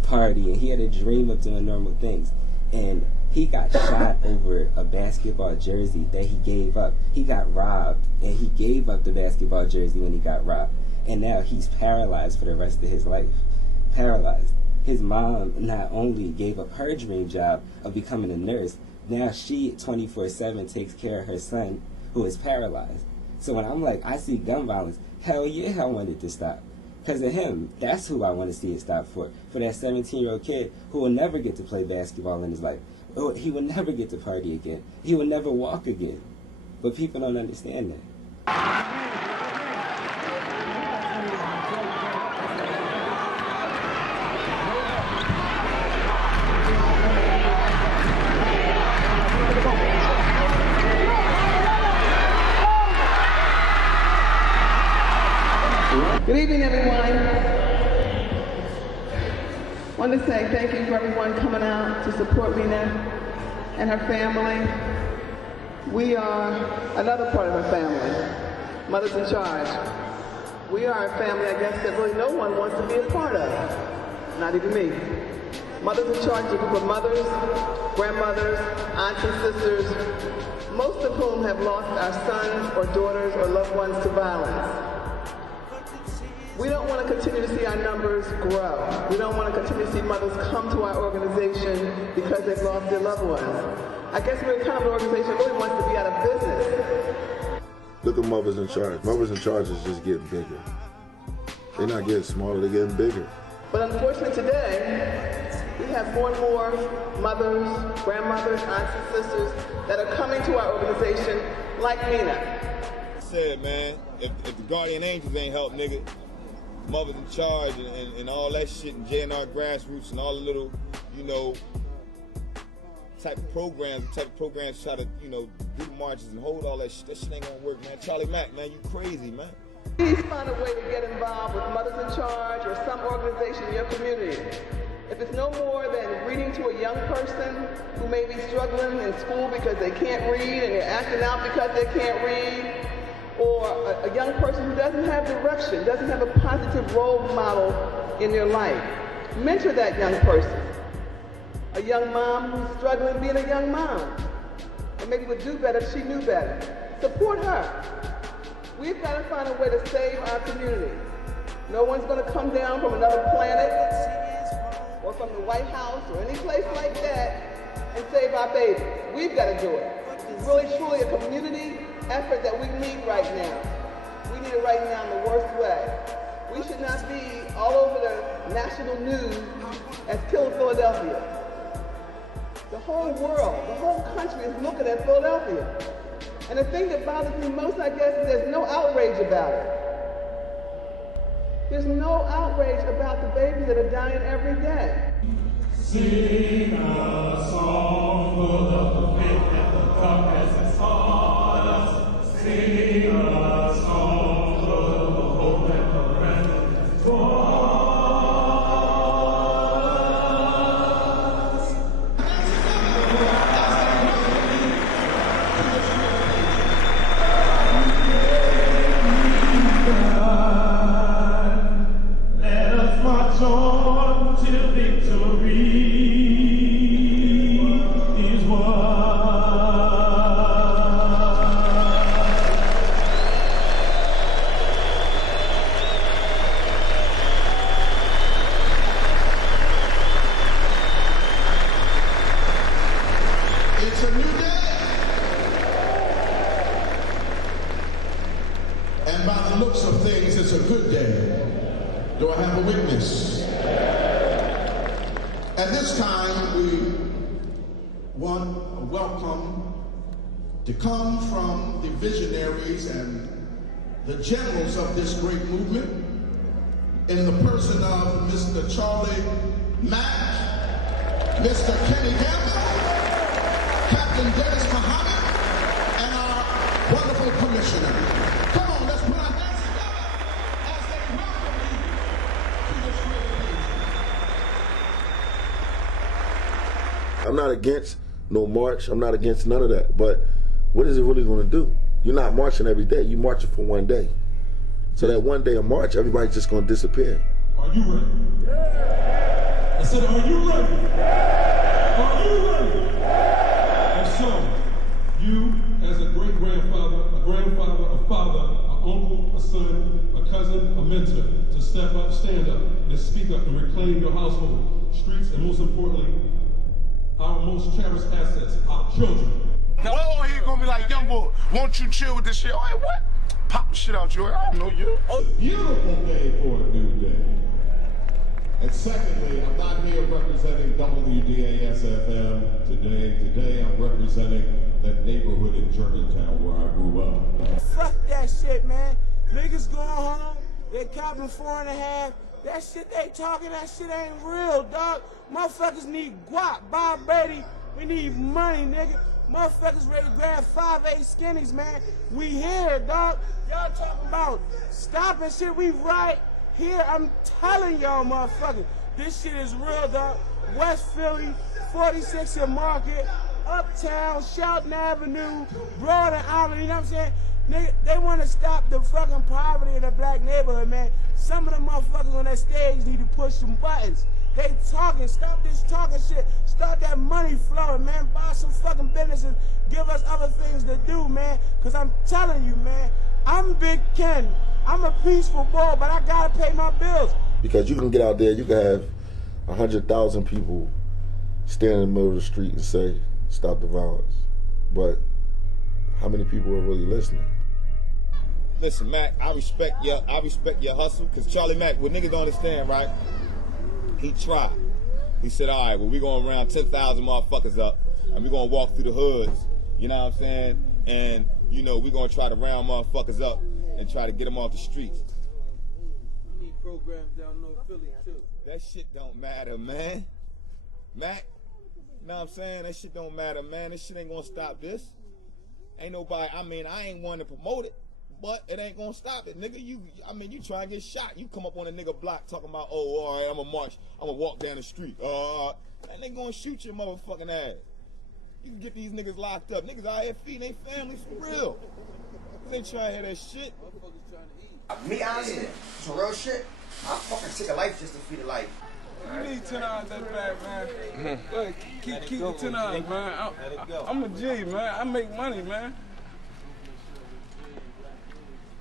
partying. He had a dream of doing normal things. And he got shot over a basketball jersey that he gave up. He got robbed, and he gave up the basketball jersey when he got robbed. And now he's paralyzed for the rest of his life. Paralyzed. His mom not only gave up her dream job of becoming a nurse, now she 24/7 takes care of her son who is paralyzed. So when I'm like, I see gun violence, hell yeah, I want it to stop. Because of him, that's who I want to see it stop for. For that 17-year-old kid who will never get to play basketball in his life. He will never get to party again. He will never walk again. But people don't understand that. Good evening, everyone. I want to say thank you for everyone coming out to support Mina and her family. We are another part of her family, Mothers in Charge. We are a family, I guess, that really no one wants to be a part of, not even me. Mothers in Charge is a group of mothers, grandmothers, aunts and sisters, most of whom have lost our sons or daughters or loved ones to violence. We don't want to continue to see our numbers grow. We don't want to continue to see mothers come to our organization because they've lost their loved ones. I guess we're kind of an organization that really wants to be out of business. Look at Mothers in Charge. Mothers in Charge is just getting bigger. They're not getting smaller, they're getting bigger. But unfortunately today, we have more and more mothers, grandmothers, aunts and sisters that are coming to our organization like Mina. Said, man, if the Guardian Angels ain't help, nigga, Mothers in Charge and all that shit and JNR Grassroots and all the little, you know, type of programs try to, you know, do marches and hold all that shit. That shit ain't gonna work, man. Charlie Mack, man, you crazy, man. Please find a way to get involved with Mothers in Charge or some organization in your community. If it's no more than reading to a young person who may be struggling in school because they can't read and they're acting out because they can't read, or a young person who doesn't have direction, doesn't have a positive role model in their life. Mentor that young person. A young mom who's struggling being a young mom, and maybe would do better if she knew better. Support her. We've got to find a way to save our community. No one's going to come down from another planet or from the White House or any place like that and save our babies. We've got to do it. It's really, truly a community effort that we need right now. We need it right now in the worst way. We should not be all over the national news as killing Philadelphia. The whole world, the whole country is looking at Philadelphia. And the thing that bothers me most, I guess, is there's no outrage about it. There's no outrage about the babies that are dying every day. Sing a song full of the faith that the darkness has taught us. Sing a song full of the hope that the present has taught us. And by the looks of things, it's a good day. Do I have a witness? At this time, we want a welcome to come from the visionaries and the generals of this great movement in the person of Mr. Charlie Mack, Mr. Kenny Gamble, Captain Dennis Muhammad, and our wonderful commissioner. Come on, let's put our hands together as they welcome you to this great occasion. I'm not against no march. I'm not against none of that. But what is it really going to do? You're not marching every day. You're marching for one day. So that one day of march, everybody's just going to disappear. Are you ready? Yeah. I said, are you ready? Yeah. Are you ready? Yeah. And so, you as a great-grandfather, a grandfather, a father, an uncle, a son, a cousin, a mentor, to step up, stand up, and speak up and reclaim your household, streets, and most importantly, our most cherished assets, our children. Oh, he gonna be like, young boy, won't you chill with this shit? Oh, hey, what? Pop the shit out you. I don't know you. A beautiful day for a new day. And secondly, I'm not here representing WDAS-FM today. Today, I'm representing that neighborhood in Germantown where I grew up. Fuck that shit, man. Niggas going home, they copping 4.5. That shit they talking, that shit ain't real, dog. Motherfuckers need guap, Bob Brady. We need money, nigga. Motherfuckers ready to grab 5'8" skinnies, man. We here, dog. Y'all talking about stopping shit. We right here. I'm telling y'all, motherfuckers. This shit is real, dog. West Philly, 46th and Market, Uptown, Shelton Avenue, Broad Island, you know what I'm saying? Nigga, they want to stop the fucking poverty in the black neighborhood, man. Some of the motherfuckers on that stage need to push some buttons. They talking, stop this talking shit. Start that money flowing, man. Buy some fucking businesses. Give us other things to do, man. Because I'm telling you, man, I'm Big Ken. I'm a peaceful boy, but I got to pay my bills. Because you can get out there, you can have 100,000 people stand in the middle of the street and say, stop the violence. But how many people are really listening? Listen, Mac, I respect your hustle, because Charlie Mack, what niggas don't understand, right? He tried. He said, all right, well, we're going to round 10,000 motherfuckers up, and we're going to walk through the hoods, you know what I'm saying? And, you know, we're going to try to round motherfuckers up and try to get them off the streets. We need programs down North Philly, too. That shit don't matter, man. Mac, you know what I'm saying? That shit don't matter, man. This shit ain't going to stop this. Ain't nobody, I mean, I ain't one to promote it. But it ain't gonna stop it, nigga. You try and get shot. You come up on a nigga block talking about, oh, all right, I'm gonna march, I'm gonna walk down the street. And they gonna shoot your motherfucking ass. You can get these niggas locked up. Niggas out here feeding their families for real. They ain't trying to hear that shit. Me, honestly, some real shit, I'll fucking take a life just to feed a life. You need 10 hours that bad, man. Look, keep the 10 hours, man. I'm a G, man. I make money, man.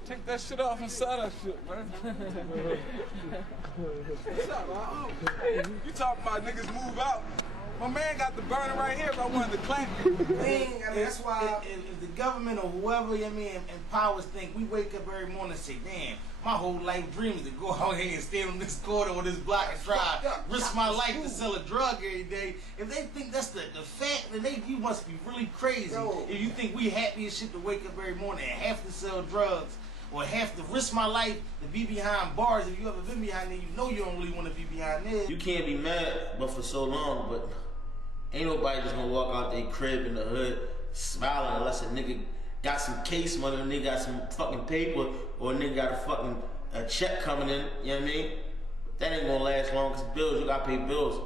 Take that shit off and sell that shit, man. You talking about niggas move out? My man got the burner right here if I wanted to claim it. I mean, that's why if the government or whoever, I mean, and powers think, we wake up every morning and say, damn, my whole life dream is to go out here and stand on this corner or this block and try, risk my life to sell a drug every day. If they think that's the fact, then you must be really crazy. If you think we happy as shit to wake up every morning and have to sell drugs, or have to risk my life to be behind bars. If you ever been behind there, you know you don't really want to be behind there. You can't be mad, but for so long, but ain't nobody just gonna walk out their crib in the hood smiling unless a nigga got some case money, a nigga got some fucking paper, or a nigga got a check coming in, you know what I mean? That ain't gonna last long, cause bills, you gotta pay bills.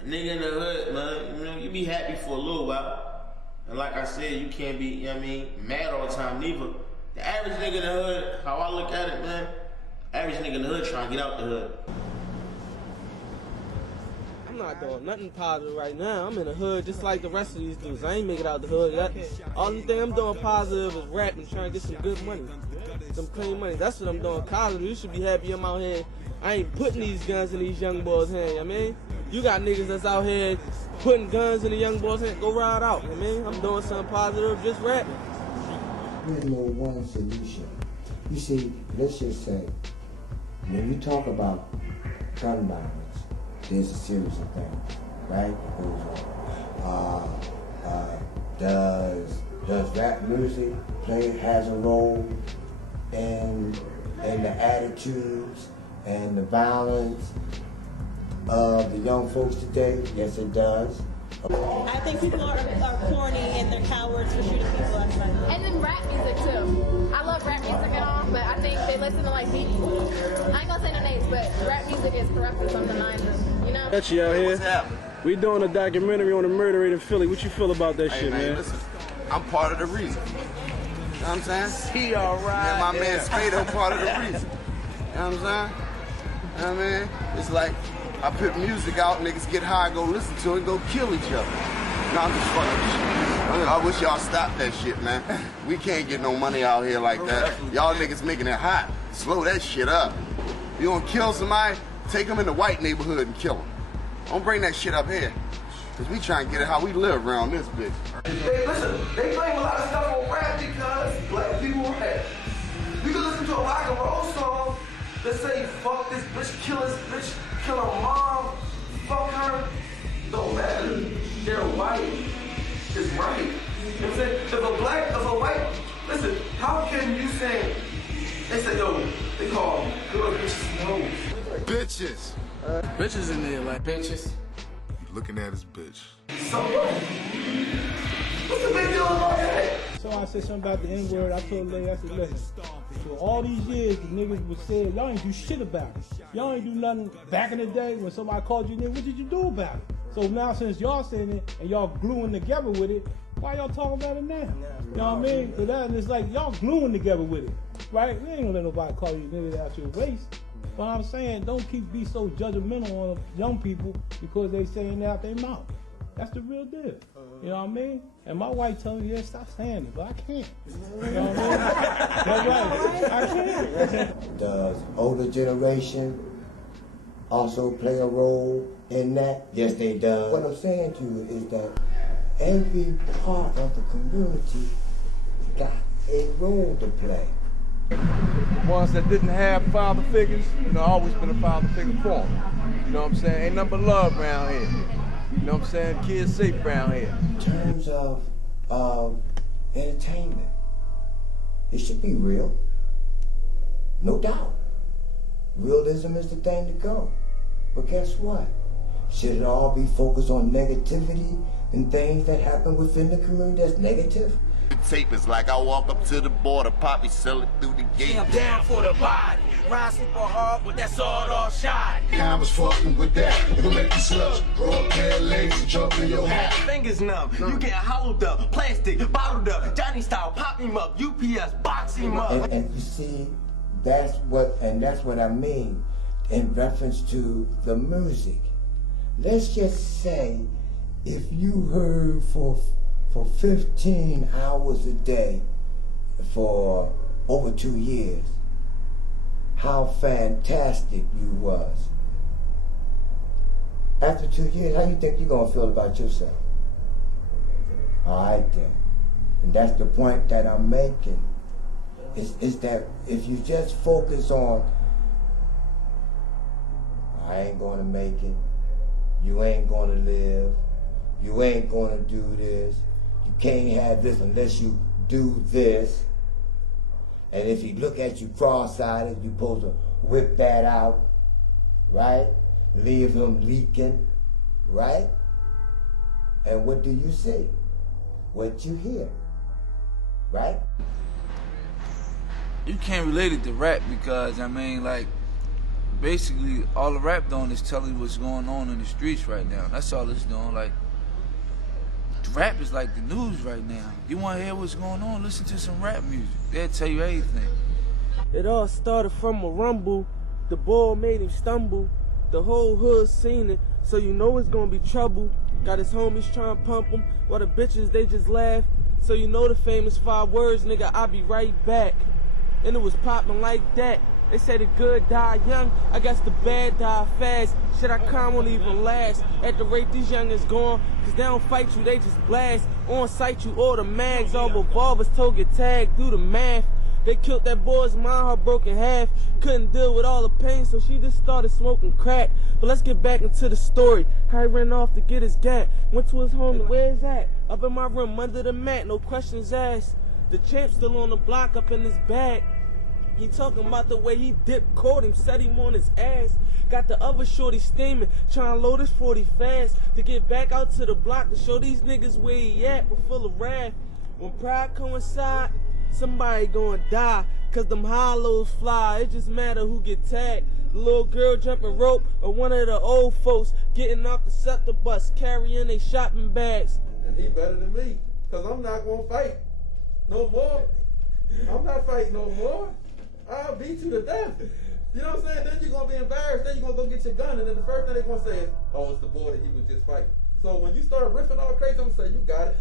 A nigga in the hood, man, you know, you be happy for a little while. And like I said, you can't be, you know what I mean, mad all the time neither. The average nigga in the hood, how I look at it, man, average nigga in the hood trying to get out the hood. I'm not doing nothing positive right now. I'm in the hood just like the rest of these dudes. I ain't make it out the hood yet. All the thing I'm doing positive is rapping, trying to get some good money. Some clean money. That's what I'm doing positive. You should be happy I'm out here. I ain't putting these guns in these young boys' hands, you know what I mean? You got niggas that's out here putting guns in the young boys' hands. Go ride out, you know what I mean? I'm doing something positive, just rapping. There's no one solution You see, let's just say, when you talk about gun violence, there's a series of things, right? Does rap music has a role in the attitudes and the violence of the young folks today? Yes, it does. I think people are corny and they're cowards for shooting people. And then rap music too. I love rap music and all, but I think they listen to like beat. I ain't gonna say no names, but rap music is corrupted from the 90s, you know? Got you out here. We doing a documentary on the murder rate in Philly. What you feel about that shit, man? Listen, I'm part of the reason. You know what I'm saying? He alright. Yeah, my man Spado part of the reason. You know what I'm saying? You know what I mean? It's like I put music out, niggas get high, go listen to it, go kill each other. No, I'm just fucking with you. I wish y'all stop that shit, man. We can't get no money out here like that. Y'all niggas making it hot. Slow that shit up. You gonna kill somebody, take them in the white neighborhood and kill them. Don't bring that shit up here. Cause we trying to get it how we live around this bitch. They blame a lot of stuff on rap because black people rap. You can listen to a rock and roll song that say, fuck this bitch, kill her mom, fuck her. Don't matter. They're white. It's right. You know what I'm saying? If a white, listen, how can you say, they say, yo, they call girl bitches hoes. Bitches. Bitches in there, like bitches. Looking at his bitch. So what? What's the big deal about that? So I said something about the N-word. I told the lady, I said, listen, for all these years, the niggas would say, y'all ain't do shit about it. Y'all ain't do nothing back in the day when somebody called you nigga, what did you do about it? So now since y'all saying it and y'all gluing together with it, why y'all talking about it now? You know what I mean? So that, and it's like y'all gluing together with it, right? We ain't gonna let nobody call you nigga out your race. But I'm saying, don't be so judgmental on young people because they saying that out their mouth. That's the real deal. You know what I mean? And my wife told me, yeah, stop saying it, but I can't. You know what I mean? That's right. I can't. Does older generation also play a role in that? Yes, they do. What I'm saying to you is that every part of the community got a role to play. Ones that didn't have father figures, always been a father figure for them. You know what I'm saying? Ain't nothing but love around here. You know what I'm saying? Kids safe around here. In terms of entertainment, it should be real. No doubt. Realism is the thing to go. But guess what? Should it all be focused on negativity and things that happen within the community that's negative? The tape is like I walk up to the border, Poppy sell it through the gate. I'm down for the body, ride super hard with that sword all shot. I was fucking with that. It'll make you slush. Roll up their legs and jump in your hat. Fingers numb, you get hollowed up, plastic, bottled up, Johnny style, pop him up, UPS, box him up. And you see, that's what I mean in reference to the music. Let's just say, if you heard for 15 hours a day for over 2 years, how fantastic you was. After 2 years, how you think you're gonna feel about yourself? All right then. And that's the point that I'm making. Is that if you just focus on, I ain't gonna make it, you ain't gonna live, you ain't gonna do this, you can't have this unless you do this. And if he look at you cross-eyed, you supposed to whip that out, right? Leave him leaking, right? And what do you see? What you hear, right? You can't relate it to rap because, basically all the rap doing is telling what's going on in the streets right now. That's all it's doing. Like, rap is like the news right now. You want to hear what's going on, listen to some rap music. They'll tell you everything. It all started from a rumble. The ball made him stumble. The whole hood seen it, so you know it's gonna be trouble. Got his homies trying to pump him, while the bitches, they just laugh. So you know the famous 5 words, nigga, I'll be right back. And it was popping like that. They say the good die young, I guess the bad die fast. Shit, I kind won't even last. At the rate these youngins gone, cause they don't fight you, they just blast. On sight you, all the mags, all revolvers, told get tagged, do the math. They killed that boy's mind, her broke in half. Couldn't deal with all the pain, so she just started smoking crack. But let's get back into the story. How he ran off to get his gat. Went to his home, where's that? Up in my room, under the mat, no questions asked. The champ still on the block, up in his bag. He talking about the way he dipped, caught him, set him on his ass. Got the other shorty steaming, trying to load his 40 fast. To get back out to the block to show these niggas where he at, but full of wrath. When pride coincide, somebody gonna die. Cause them hollows fly, it just matter who get tagged. The little girl jumping rope, or one of the old folks getting off the SEPTA bus, carrying their shopping bags. And he better than me, cause I'm not gonna fight no more. I'm not fighting no more. I'll beat you to death. You know what I'm saying? Then you're gonna be embarrassed, then you're gonna go get your gun, and then the first thing they're gonna say is, oh, it's the boy that he was just fighting. So when you start riffing all crazy, I'm gonna say, you got it.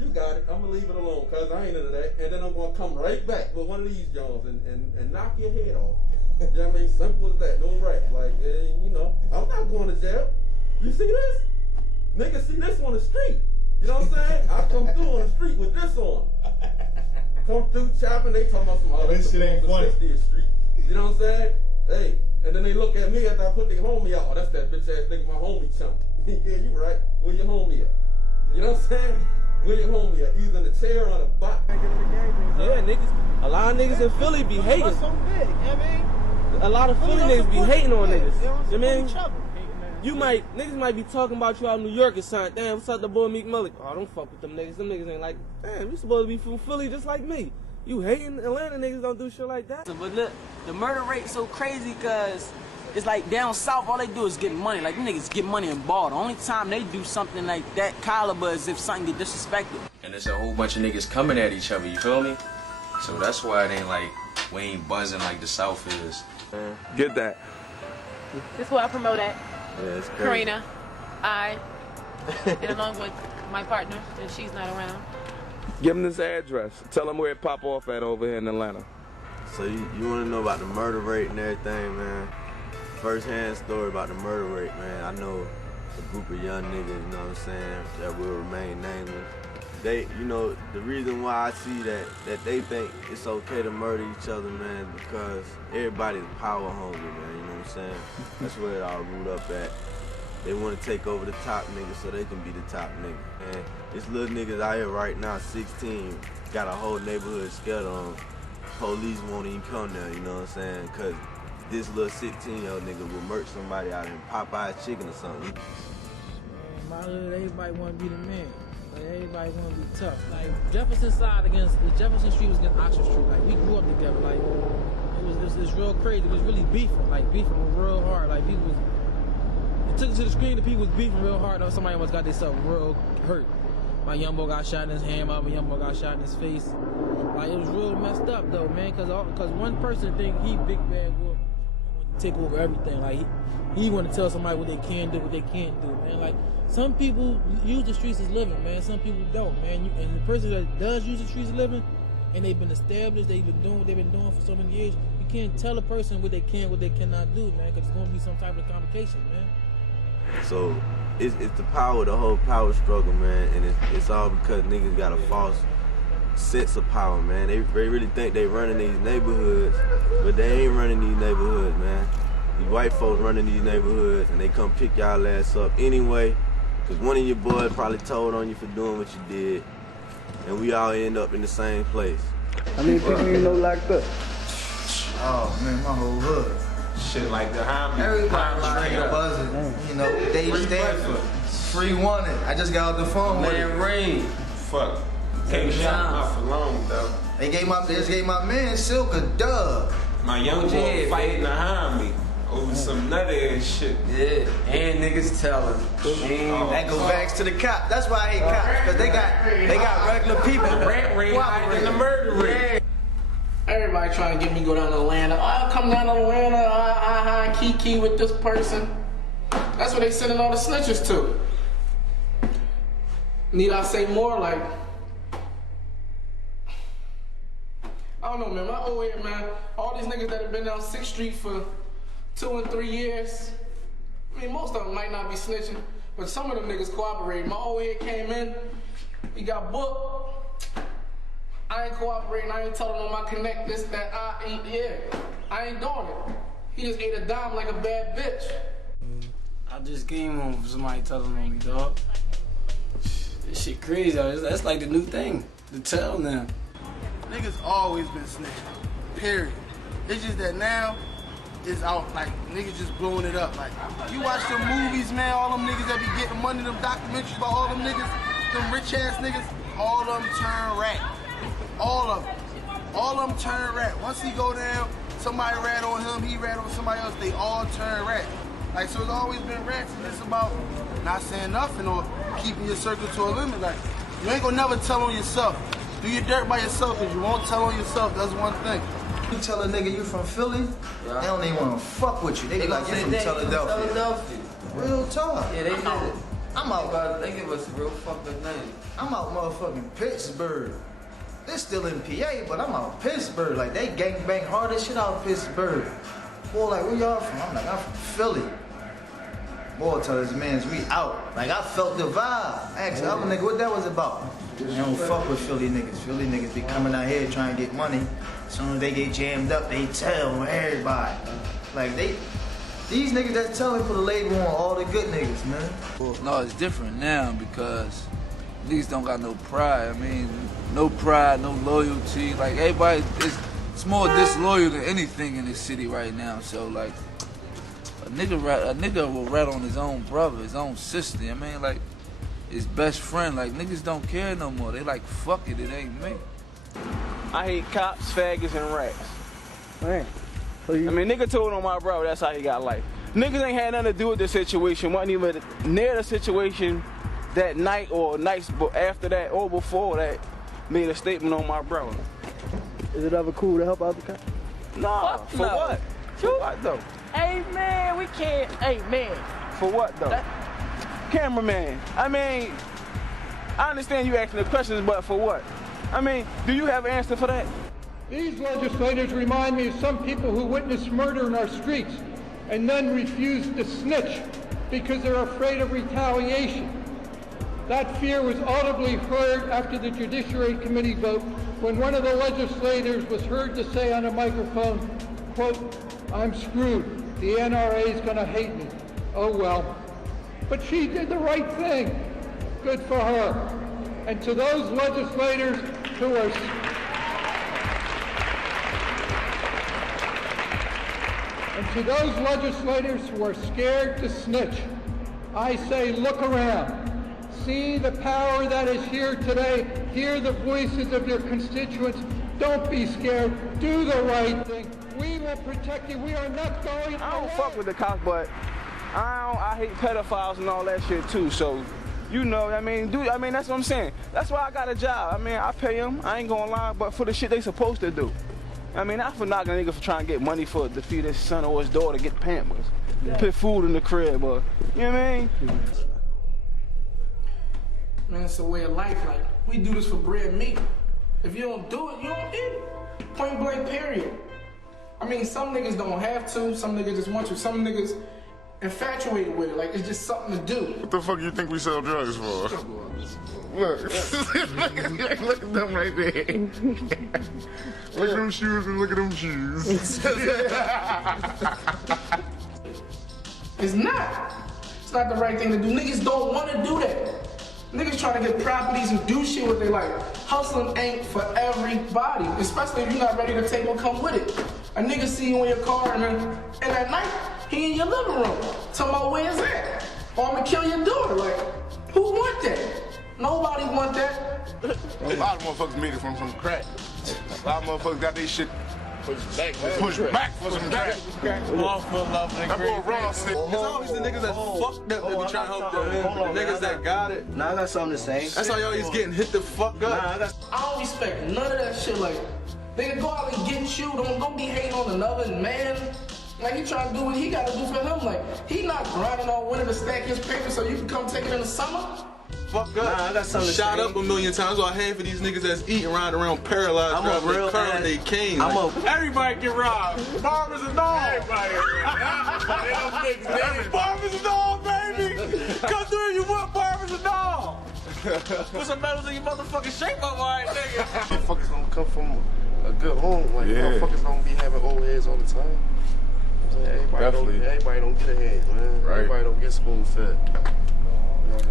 You got it. I'm gonna leave it alone, cause I ain't into that. And then I'm gonna come right back with one of these Jones and knock your head off. You know what I mean? Simple as that. No rap. Like, you know, I'm not going to jail. You see this? Niggas see this on the street. You know what I'm saying? I come through on the street with this on. Come through chopping, they talking about some other this shit ain't funny. Street. You know what I'm saying? Hey, and then they look at me after I put their homie out. Oh, that's that bitch ass nigga, my homie chump. Yeah, you right. Where your homie at? You know what I'm saying? Where your homie at? He's in the chair or on a box. Yeah, niggas. A lot of niggas in Philly be hating. What's so big? You know what I mean? A lot of Philly niggas be hating on niggas. They don't You know what I mean? support each other. Niggas might be talking about you out in New York or something. Damn, what's up, the boy Meek Millie? Oh, don't fuck with them niggas. Them niggas ain't like, damn, you supposed to be from Philly just like me. You hating Atlanta niggas don't do shit like that. But look, the murder rate so crazy because it's like down south, all they do is get money. Like, them niggas get money and ball. The only time they do something like that caliber is if something get disrespected. And there's a whole bunch of niggas coming at each other, you feel me? So that's why it ain't like, we ain't buzzing like the south is. Get that. This is what I promote at. Yeah, it's crazy. Karina, and along with my partner, and she's not around. Give him this address. Tell him where it pop off at over here in Atlanta. So you want to know about the murder rate and everything, man? First-hand story about the murder rate, man. I know a group of young niggas, you know what I'm saying, that will remain nameless. They, you know, the reason why I see that they think it's okay to murder each other, man, because everybody's power hungry, man, you know what I'm saying? That's where it all root up at. They want to take over the top niggas so they can be the top nigga. And this little niggas out here right now, 16, got a whole neighborhood scared of them. Police won't even come there, you know what I'm saying? Because this little 16-year-old nigga will murk somebody out in Popeye's chicken or something. Man, my hood, everybody want to be the man. Like, everybody want to be tough. Like, Jefferson side against, Jefferson Street was against Oxford Street. Like, we grew up together. Like, it was real crazy. It was really beefing. Like, beefing was real hard. Like, people was, it took it to the screen, the people was beefing real hard. Somebody almost got themselves real hurt. My young boy got shot in his hand, my young boy got shot in his face. Like, it was real messed up, though, man, because one person think he big bad wolf and take over everything. Like, he want to tell somebody what they can do, what they can't do, man. Like, some people use the streets as living, man. Some people don't, man. And the person that does use the streets as living, and they've been established, they've been doing what they've been doing for so many years, you can't tell a person what they can, what they cannot do, man, because it's going to be some type of complication, man. So it's the power, the whole power struggle, man, and it's all because niggas got a false sense of power, man. They really think they running these neighborhoods, but they ain't running these neighborhoods, man. These white folks running these neighborhoods, and they come pick y'all ass up anyway, because one of your boys probably told on you for doing what you did, and we all end up in the same place. How many people you know like that? Oh, man, my whole hood. Shit like the Homie. Everybody like buzzing. You know, Dave Stanford. Free wanted. I just got off the phone with Man, Rain. Fuck. Can't shot my for long, though. They just gave my man Silk a dub. My young boy fighting the Homie over some nutty ass shit. Yeah, and niggas telling. That go back to the cop. That's why I hate cops, because they got regular people. Rat ring hiding the murder ring. Everybody trying to get me to go down to Atlanta. Oh, I'll come down to Atlanta, kiki with this person. That's what they sending all the snitchers to. Need I say more? Like, I don't know, man. My old head, man. All these niggas that have been down 6th Street for 2 and 3 years. I mean, most of them might not be snitching, but some of them niggas cooperate. My old head came in, he got booked. I ain't cooperating, I ain't telling him I connect this, that, I ain't doing it. He just ate a dime like a bad bitch. I just came home from somebody telling on me, dog. This shit crazy. That's like the new thing to tell now. Niggas always been snitching, period. It's just that now, it's out, like, niggas just blowing it up. Like, you watch them movies, man, all them niggas that be getting money, them documentaries about all them niggas, them rich-ass niggas, all of them turn rat. All of them. All of them turn rat. Once he go down, somebody rat on him, he rat on somebody else, they all turn rat. Like, so it's always been rats, and it's about not saying nothing or keeping your circle to a limit. Like, you ain't gonna never tell on yourself. Do your dirt by yourself, because you won't tell on yourself. That's one thing. You tell a nigga you from Philly, they don't even want to fuck with you. They be like, you from Philadelphia. Real talk. Yeah, they I'm out. They give us a real fucked up name. I'm out motherfucking Pittsburgh. They're still in PA, but I'm out Pittsburgh. Like, they gangbang hard as shit out Pittsburgh. Boy, like, where y'all from? I'm like, I'm from Philly. Boy, tell his mans we out. Like, I felt the vibe. I asked the other nigga what that was about. They don't fuck with Philly niggas. Philly niggas be coming out here trying to get money. As soon as they get jammed up, they tell everybody. Like, these niggas that tell me put a label on all the good niggas, man. No, it's different now because niggas don't got no pride. I mean, no pride, no loyalty. Like, everybody, it's more disloyal than anything in this city right now. So, like, a nigga will rat on his own brother, his own sister. I mean, like, his best friend. Like, niggas don't care no more. They like, fuck it, it ain't me. I hate cops, faggots, and rats. Man. I mean, nigga told on my brother, that's how he got life. Niggas ain't had nothing to do with the situation, wasn't even near the situation that night or nights after that or before that, made a statement on my brother. Is it ever cool to help out the cops? Nah, Fuck for no. what? For what though? Hey man, we can't. Hey man. For what though? Cameraman, I mean, I understand you asking the questions, but for what? I mean, do you have an answer for that? These legislators remind me of some people who witnessed murder in our streets and then refused to snitch because they're afraid of retaliation. That fear was audibly heard after the Judiciary Committee vote when one of the legislators was heard to say on a microphone, quote, "I'm screwed. The NRA is gonna hate me. Oh well." But she did the right thing. Good for her. And to those legislators who are scared to snitch, I say look around. See the power that is here today. Hear the voices of your constituents. Don't be scared. Do the right thing. We will protect you. We are not going away. I don't fuck with the cops, but I hate pedophiles and all that shit too, so you know, I mean, that's what I'm saying. That's why I got a job. I mean, I pay them, I ain't gonna lie, but for the shit they supposed to do. I mean, not for knocking a nigga for trying to get money to feed his son or his daughter, get Pampers, put food in the crib, or, you know what I mean? Man, it's a way of life. Like, we do this for bread and meat. If you don't do it, you don't eat it. Point blank, period. I mean, some niggas don't have to, some niggas just want to, some niggas infatuated with it, like it's just something to do. What the fuck you think we sell drugs for? Look. Look at them right there. Look at them shoes and look at them shoes. It's not. It's not the right thing to do. Niggas don't want to do that. Niggas trying to get properties and do shit what they like. Hustling ain't for everybody, especially if you're not ready to take what come with it. A nigga see you in your car and at night, he in your living room, talking about where it's at. Or I'm gonna kill your daughter. Like, who want that? Nobody want that. A lot of motherfuckers made it from some crack. A lot of motherfuckers got their shit pushed back for some crack. That boy Raw said. It's always the niggas that fucked up that be trying to help the niggas that got it. Nah, I got something to say. That's why y'all always getting hit the fuck up. I don't respect none of that shit. Like, they go out and get you. Don't be hating on another man. Like, he trying to do what he got to do for him. Like, he not grinding all winter to stack his paper so you can come take it in the summer. Fuck up. Nah, I got something to Shot say. up a million times. All half of these niggas that's eating around paralyzed. I'm a real car man. they cane. Everybody get robbed. Barbers and all. Everybody. Barbers and all, baby. Come through, you want barbers and all. Put some medals in your motherfucking shape up, alright, nigga. Motherfuckers don't come from a good home. Like, motherfuckers don't be having old heads all the time. Everybody don't get a head, man. Right. Everybody don't get spoon fed. You know what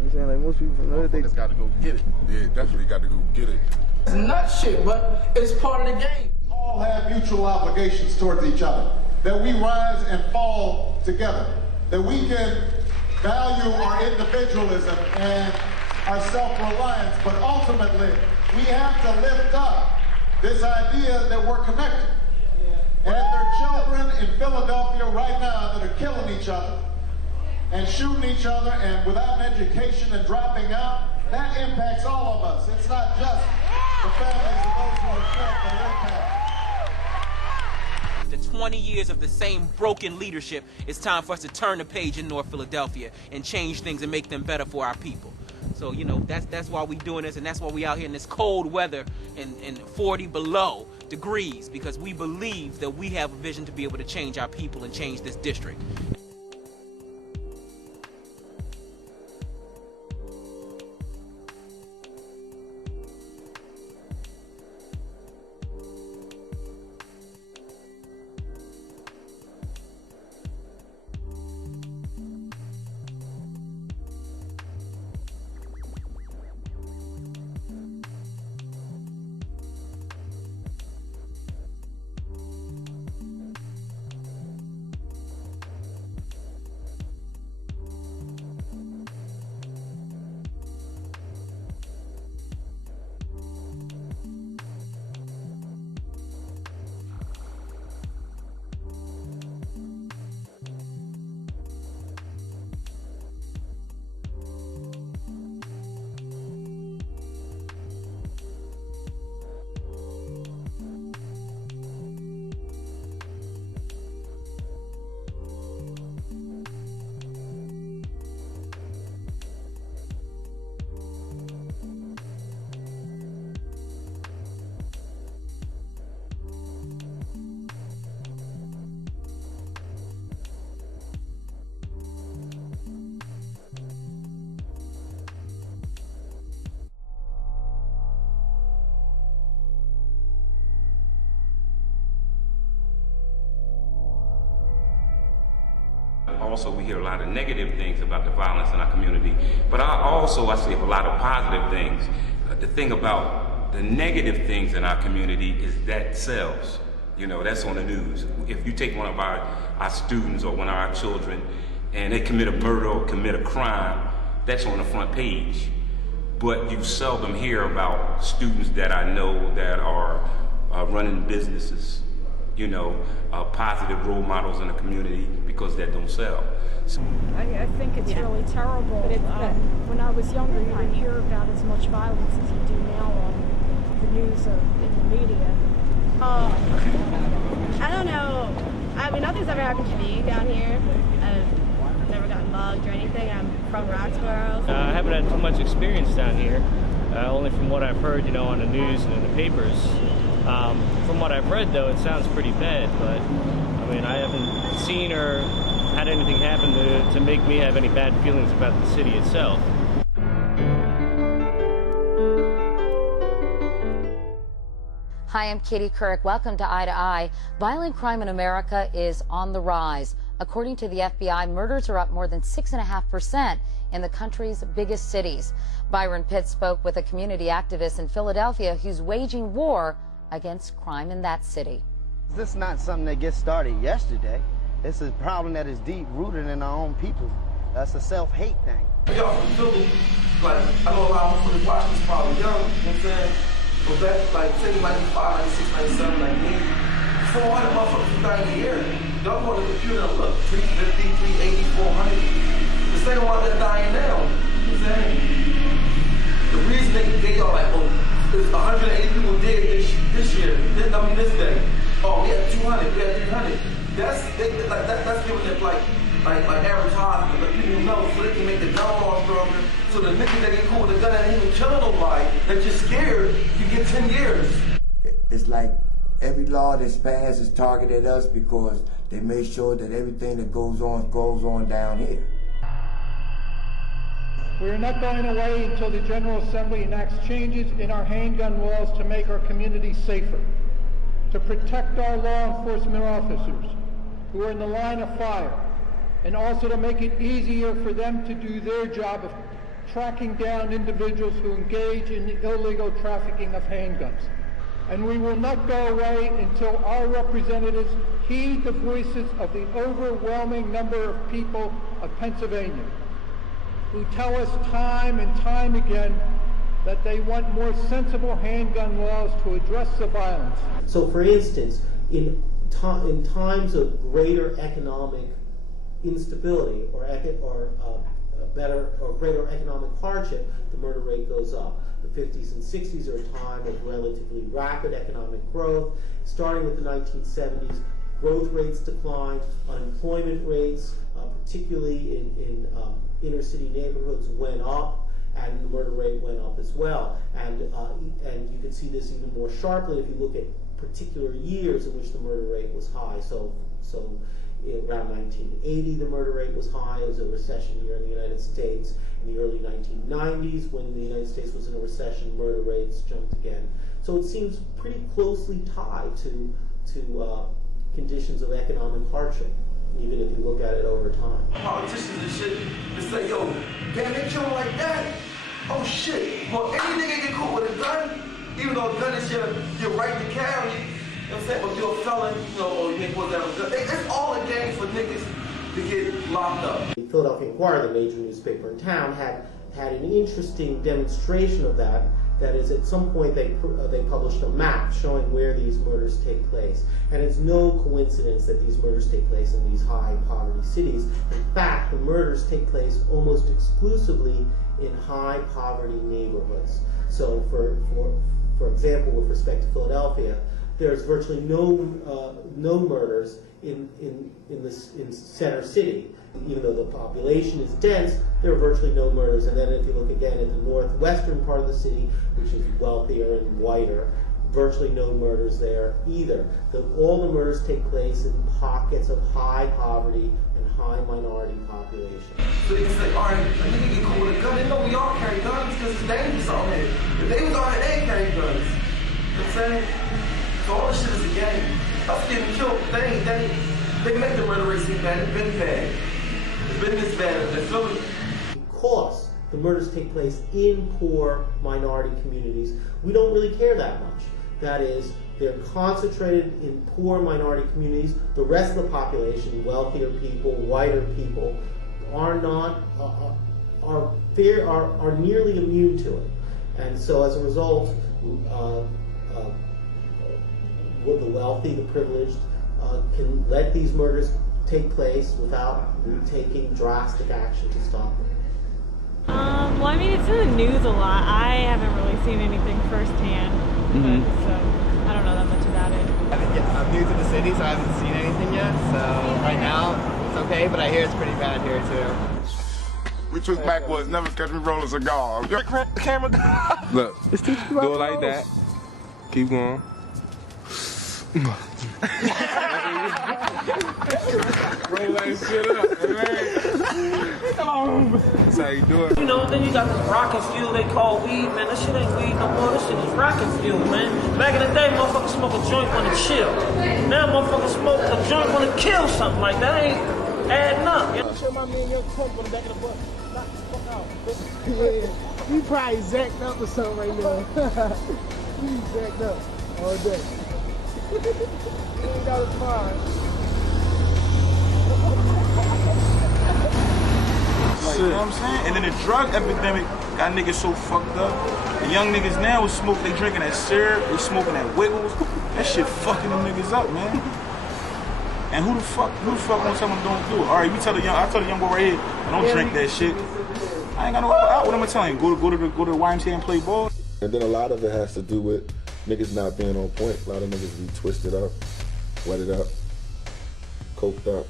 I'm saying? Like, most people from the hood, they just gotta go get it. Yeah, definitely got to go get it. It's nut shit, but it's part of the game. All have mutual obligations towards each other. That we rise and fall together. That we can value our individualism and our self-reliance, but ultimately we have to lift up this idea that we're connected. And if there are children in Philadelphia right now that are killing each other and shooting each other and without an education and dropping out, that impacts all of us. It's not just the families of those who are killed, but it impacts. After 20 years of the same broken leadership, it's time for us to turn the page in North Philadelphia and change things and make them better for our people. So, you know, that's why we doing this, and that's why we out here in this cold weather and 40 below degrees, because we believe that we have a vision to be able to change our people and change this district. Also, we hear a lot of negative things about the violence in our community, but I see a lot of positive things. The thing about the negative things in our community is that sells. You know, that's on the news. If you take one of our students or one of our children and they commit a murder or commit a crime, that's on the front page. But you seldom hear about students that I know that are running businesses, you know, positive role models in the community, because that don't sell. So, I think it's really terrible. When I was younger, you didn't hear about as much violence as you do now on the news or in the media. I don't know. I mean, nothing's ever happened to me down here. I've never gotten mugged or anything. I'm from Roxborough. I haven't had too much experience down here, only from what I've heard, you know, on the news and in the papers. From what I've read, though, it sounds pretty bad, but I mean, I haven't seen or had anything happen to make me have any bad feelings about the city itself. Hi, I'm Katie Couric. Welcome to Eye to Eye. Violent crime in America is on the rise. According to the FBI, murders are up more than 6.5% in the country's biggest cities. Byron Pitt spoke with a community activist in Philadelphia who's waging war against crime in that city. This is not something that gets started yesterday. It's a problem that is deep-rooted in our own people. That's a self-hate thing. Y'all from Philly, like, I know a lot of people watching this probably young, you know what I'm saying? But back, like, say you might be 5, 96, 97, like me, 400 motherfuckers from down here. Y'all go to the computer and look, 350, 380, 400. The same one that's dying now, you know what I'm saying? The reason they are like, oh, there's 180 people dead this year, this day. Oh, we had 200, we had 300. That's giving it like advertisement, let people know so they can make the gun law stronger. So the niggas that get caught with a gun and ain't even killing nobody, they're just scared, you get 10 years. It's like every law that's passed is targeted at us because they make sure that everything that goes on down here. We are not going away until the General Assembly enacts changes in our handgun laws to make our communities safer, to protect our law enforcement officers who are in the line of fire, and also to make it easier for them to do their job of tracking down individuals who engage in the illegal trafficking of handguns. And we will not go away until our representatives heed the voices of the overwhelming number of people of Pennsylvania, who tell us time and time again that they want more sensible handgun laws to address the violence. So, for instance, in times of greater economic instability or greater economic hardship, the murder rate goes up. The 50s and 60s are a time of relatively rapid economic growth. Starting with the 1970s, growth rates declined, unemployment rates, particularly in inner city neighborhoods, went up, and the murder rate went up as well. And you can see this even more sharply if you look at particular years in which the murder rate was high. So around 1980, the murder rate was high. It was a recession year in the United States. In the early 1990s, when the United States was in a recession, murder rates jumped again. So it seems pretty closely tied to conditions of economic hardship, even if you look at it over time. Politicians and shit, they say, yo, damn, they killing like that? Oh shit, well, any nigga get caught with a gun, even though a gun is your right to carry, you know what I'm saying? But you're a felon, you know, or you ain't supposed to have a gun. It's all a game for niggas to get locked up. The Philadelphia Inquirer, the major newspaper in town, had an interesting demonstration of that. That is, at some point they published a map showing where these murders take place. And it's no coincidence that these murders take place in these high poverty cities. In fact, the murders take place almost exclusively in high poverty neighborhoods. So for example, with respect to Philadelphia, there's virtually no murders in Center City. Even though the population is dense, there are virtually no murders. And then if you look again at the northwestern part of the city, which is wealthier and whiter, virtually no murders there either. All the murders take place in pockets of high poverty and high minority population. So they can say, all right, a nigga get caught with a gun. They know we all carry guns because it's dangerous out here. If they was out here, they ain't carry guns. You know what I'm saying? So all this shit is a game. Us getting killed, they make the murder rate seem bad. It's been bad. It's been this bad in Philly. Because the murders take place in poor minority communities, we don't really care that much. That is, they're concentrated in poor minority communities. The rest of the population, wealthier people, whiter people, are nearly immune to it. And so as a result, the wealthy, the privileged, can let these murders take place without taking drastic action to stop them. Well, I mean, it's in the news a lot. I haven't really seen anything firsthand, so I don't know that much about it. I'm new to the city, so I haven't seen anything yet. So right now, it's okay, but I hear it's pretty bad here too. We took backwoods, never catch me rolling a cigar. Camera. Look, do it like that. Keep going. Roll that shit up, man. That's how you do it. You know, then you got this rockin' fuel they call weed, man. That shit ain't weed no more. This shit is rockin' fuel, man. Back in the day, motherfuckers smoke a joint wanna chill. Now motherfuckers smoke a joint wanna kill something like that. Ain't adding up. I'm sure my man Young Pump on the back of the bus. Knock the fuck out. Yeah, he probably zacked up or something right now. He's zacked up all day. He ain't got his mind. You know what I'm saying? And then the drug epidemic got niggas so fucked up. The young niggas now is smoke, they drinking that syrup, they smoking that Wiggles. That shit fucking them niggas up, man. And who the fuck won't tell them don't do it? All right, I tell the young boy right here, don't drink that shit. I ain't got no out. What am I telling you? Go to the YMCA and play ball. And then a lot of it has to do with niggas not being on point. A lot of niggas be twisted up, wetted up, coked up.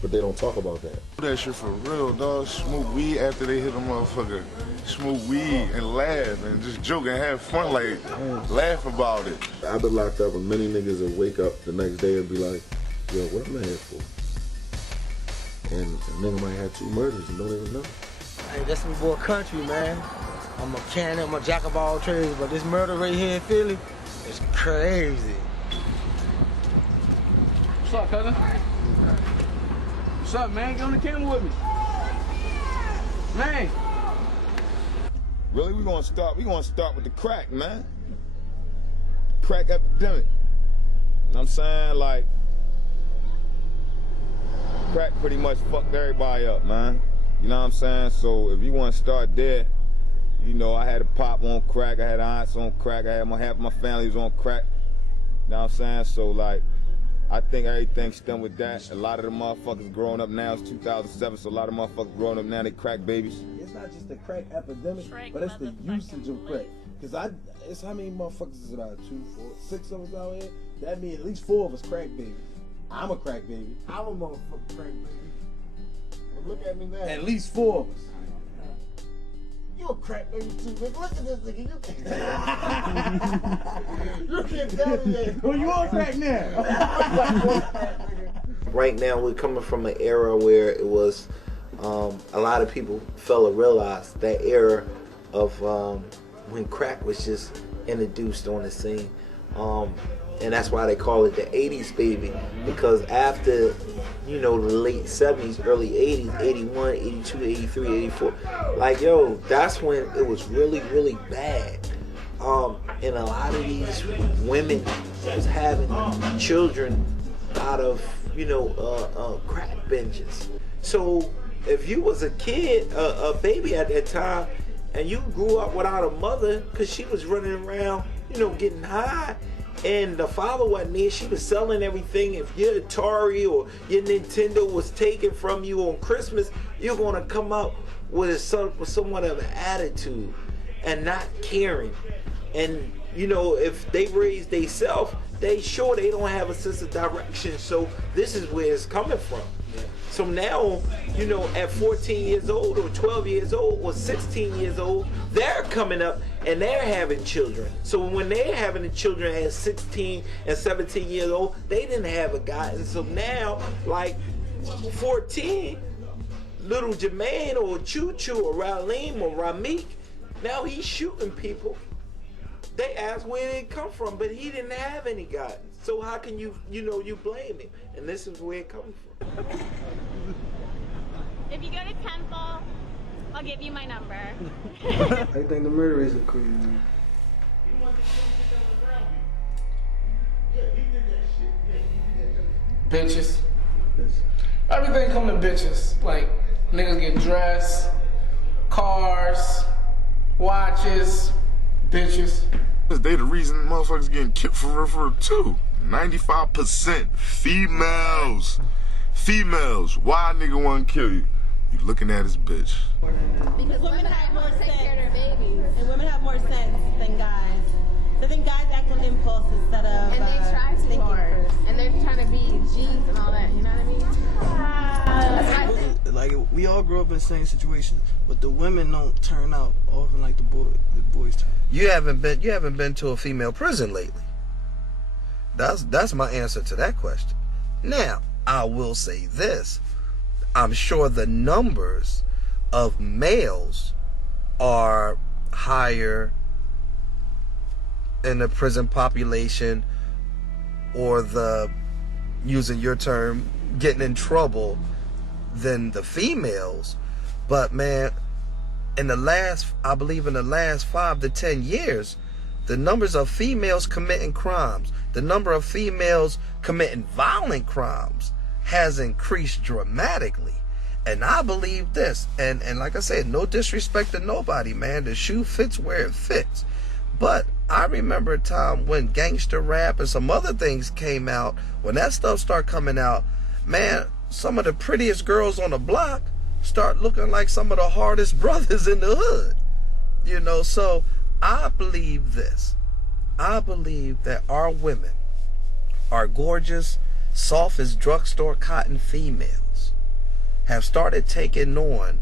But they don't talk about that. That shit for real, dog. Smoke weed after they hit a motherfucker. Smoke weed and laugh and just joke and have fun, like laugh about it. I've been locked up and many niggas will wake up the next day and be like, yo, what am I here for? And a nigga might have 2 murders and don't even know. Hey, that's my boy Country, man. I'm a mechanic, I'm a jack of all trades, but this murder right here in Philly is crazy. What's up, cousin? What's up, man? Get on the camera with me. Man. Really, we gonna start with the crack, man. Crack epidemic. You know what I'm saying? Like, crack pretty much fucked everybody up, man. You know what I'm saying? So if you want to start there, you know, I had a pop on crack, I had aunts on crack, I had half of my family was on crack. You know what I'm saying? So like, I think everything stemmed with that. A lot of the motherfuckers growing up now, it's 2007, so a lot of motherfuckers growing up now, they crack babies. It's not just the crack epidemic, but it's the usage of crack. Because it's how many motherfuckers is about 2, 4, 6 of us out here? That means at least 4 of us crack babies. I'm a crack baby. I'm a motherfucking crack baby. But look at me now. At least 4 of us. You a crack baby too, nigga. Look at this nigga. You can't tell me that. Well, you on crack now. Right now, we're coming from an era where it was a lot of people fella realized that era of when crack was just introduced on the scene. And that's why they call it the 80s baby, because after, you know, the late 70s, early 80s, 81, 82, 83, 84, like, yo, that's when it was really, really bad. And a lot of these women was having children out of, you know, crack binges. So if you was a kid, a baby at that time, and you grew up without a mother because she was running around, you know, getting high, and the father wasn't there, she was selling everything. If your Atari or your Nintendo was taken from you on Christmas, you're gonna come out with somewhat of an attitude and not caring. And you know, if they raise themselves, they sure they don't have a sense of direction. So this is where it's coming from. So now, you know, at 14 years old or 12 years old or 16 years old, they're coming up and they're having children. So when they're having the children at 16 and 17 years old, they didn't have a guy. And so now, like 14, little Jermaine or Choo Choo or Ralim or Ramik, now he's shooting people. They asked where it come from, but he didn't have any guidance. So how can you blame him? And this is where it comes from. If you go to Temple, I'll give you my number. I think the murder rates are crazy, man. Bitches. Everything come to bitches. Like, niggas get dressed, cars, watches, bitches. They the reason motherfuckers getting killed for real too. 95% females. Females. Why a nigga wanna kill you? You looking at his bitch. Because women have more sense, and women have more sense than guys. So I think guys act on impulse instead of and they try too hard, and they're trying to be G's and all that. You know what I mean? Like, we all grew up in the same situations, but the women don't turn out often like the boys turn. You haven't been to a female prison lately. That's my answer to that question. Now, I will say this. I'm sure the numbers of males are higher in the prison population, or the, using your term, getting in trouble, than the females. But man, I believe in the last 5 to 10 years, the numbers of females committing crimes, the number of females committing violent crimes has increased dramatically. And I believe this, and like I said, no disrespect to nobody, man. The shoe fits where it fits. But I remember a time when gangster rap and some other things came out. When that stuff started coming out, man, some of the prettiest girls on the block start looking like some of the hardest brothers in the hood. You know, so I believe this. I believe that our women are gorgeous, soft as drugstore cotton females, have started taking on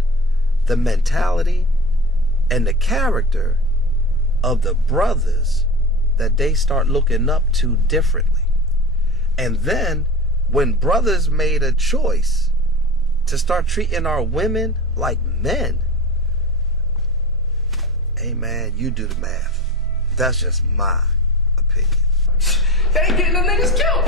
the mentality and the character of the brothers that they start looking up to differently. And then when brothers made a choice to start treating our women like men, Hey man, you do the math. That's just my opinion. They ain't getting the niggas killed.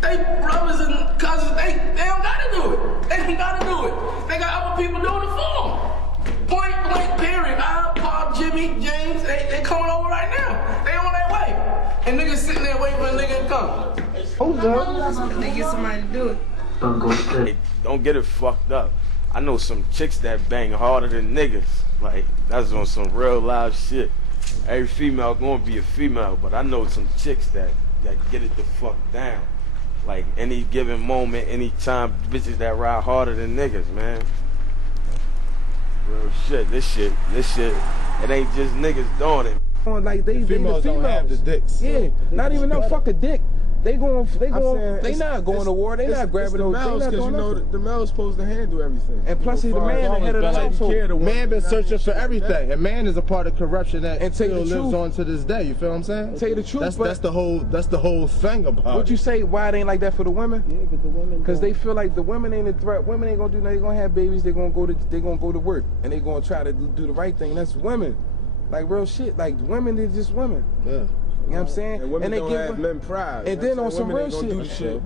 They brothers and cousins, they don't gotta do it. They don't gotta do it. They got other people doing it for them. Point blank, period. Paul, Jimmy, James, they coming over right now. They on their way. And niggas sitting there waiting for a nigga to come. Hold up. They get somebody to do it. Hey, don't get it fucked up. I know some chicks that bang harder than niggas. Like, that's on some real live shit. Every female gonna be a female, but I know some chicks that get it the fuck down. Like, any given moment, any time, bitches that ride harder than niggas, man. Real shit. This shit, it ain't just niggas doing it. Like they the females don't have the dicks. Yeah, not even no fucking dick. They not going to war. They not grabbing those males because you know the male's supposed to handle everything. And plus, he's the man the head of the household. Man been searching for everything, and man is a part of corruption that still lives on to this day. You feel what I'm saying? Tell you the truth, that's the whole thing about it. What you say? Why it ain't like that for the women? Yeah, because the women. Because they feel like the women ain't a threat. Women ain't gonna do nothing. They gonna have babies. They gonna go to work, and they gonna try to do the right thing. That's women. Like real shit. Like women, they're just women. Yeah. You know what I'm saying? And women they don't have men pride. And then on some real shit.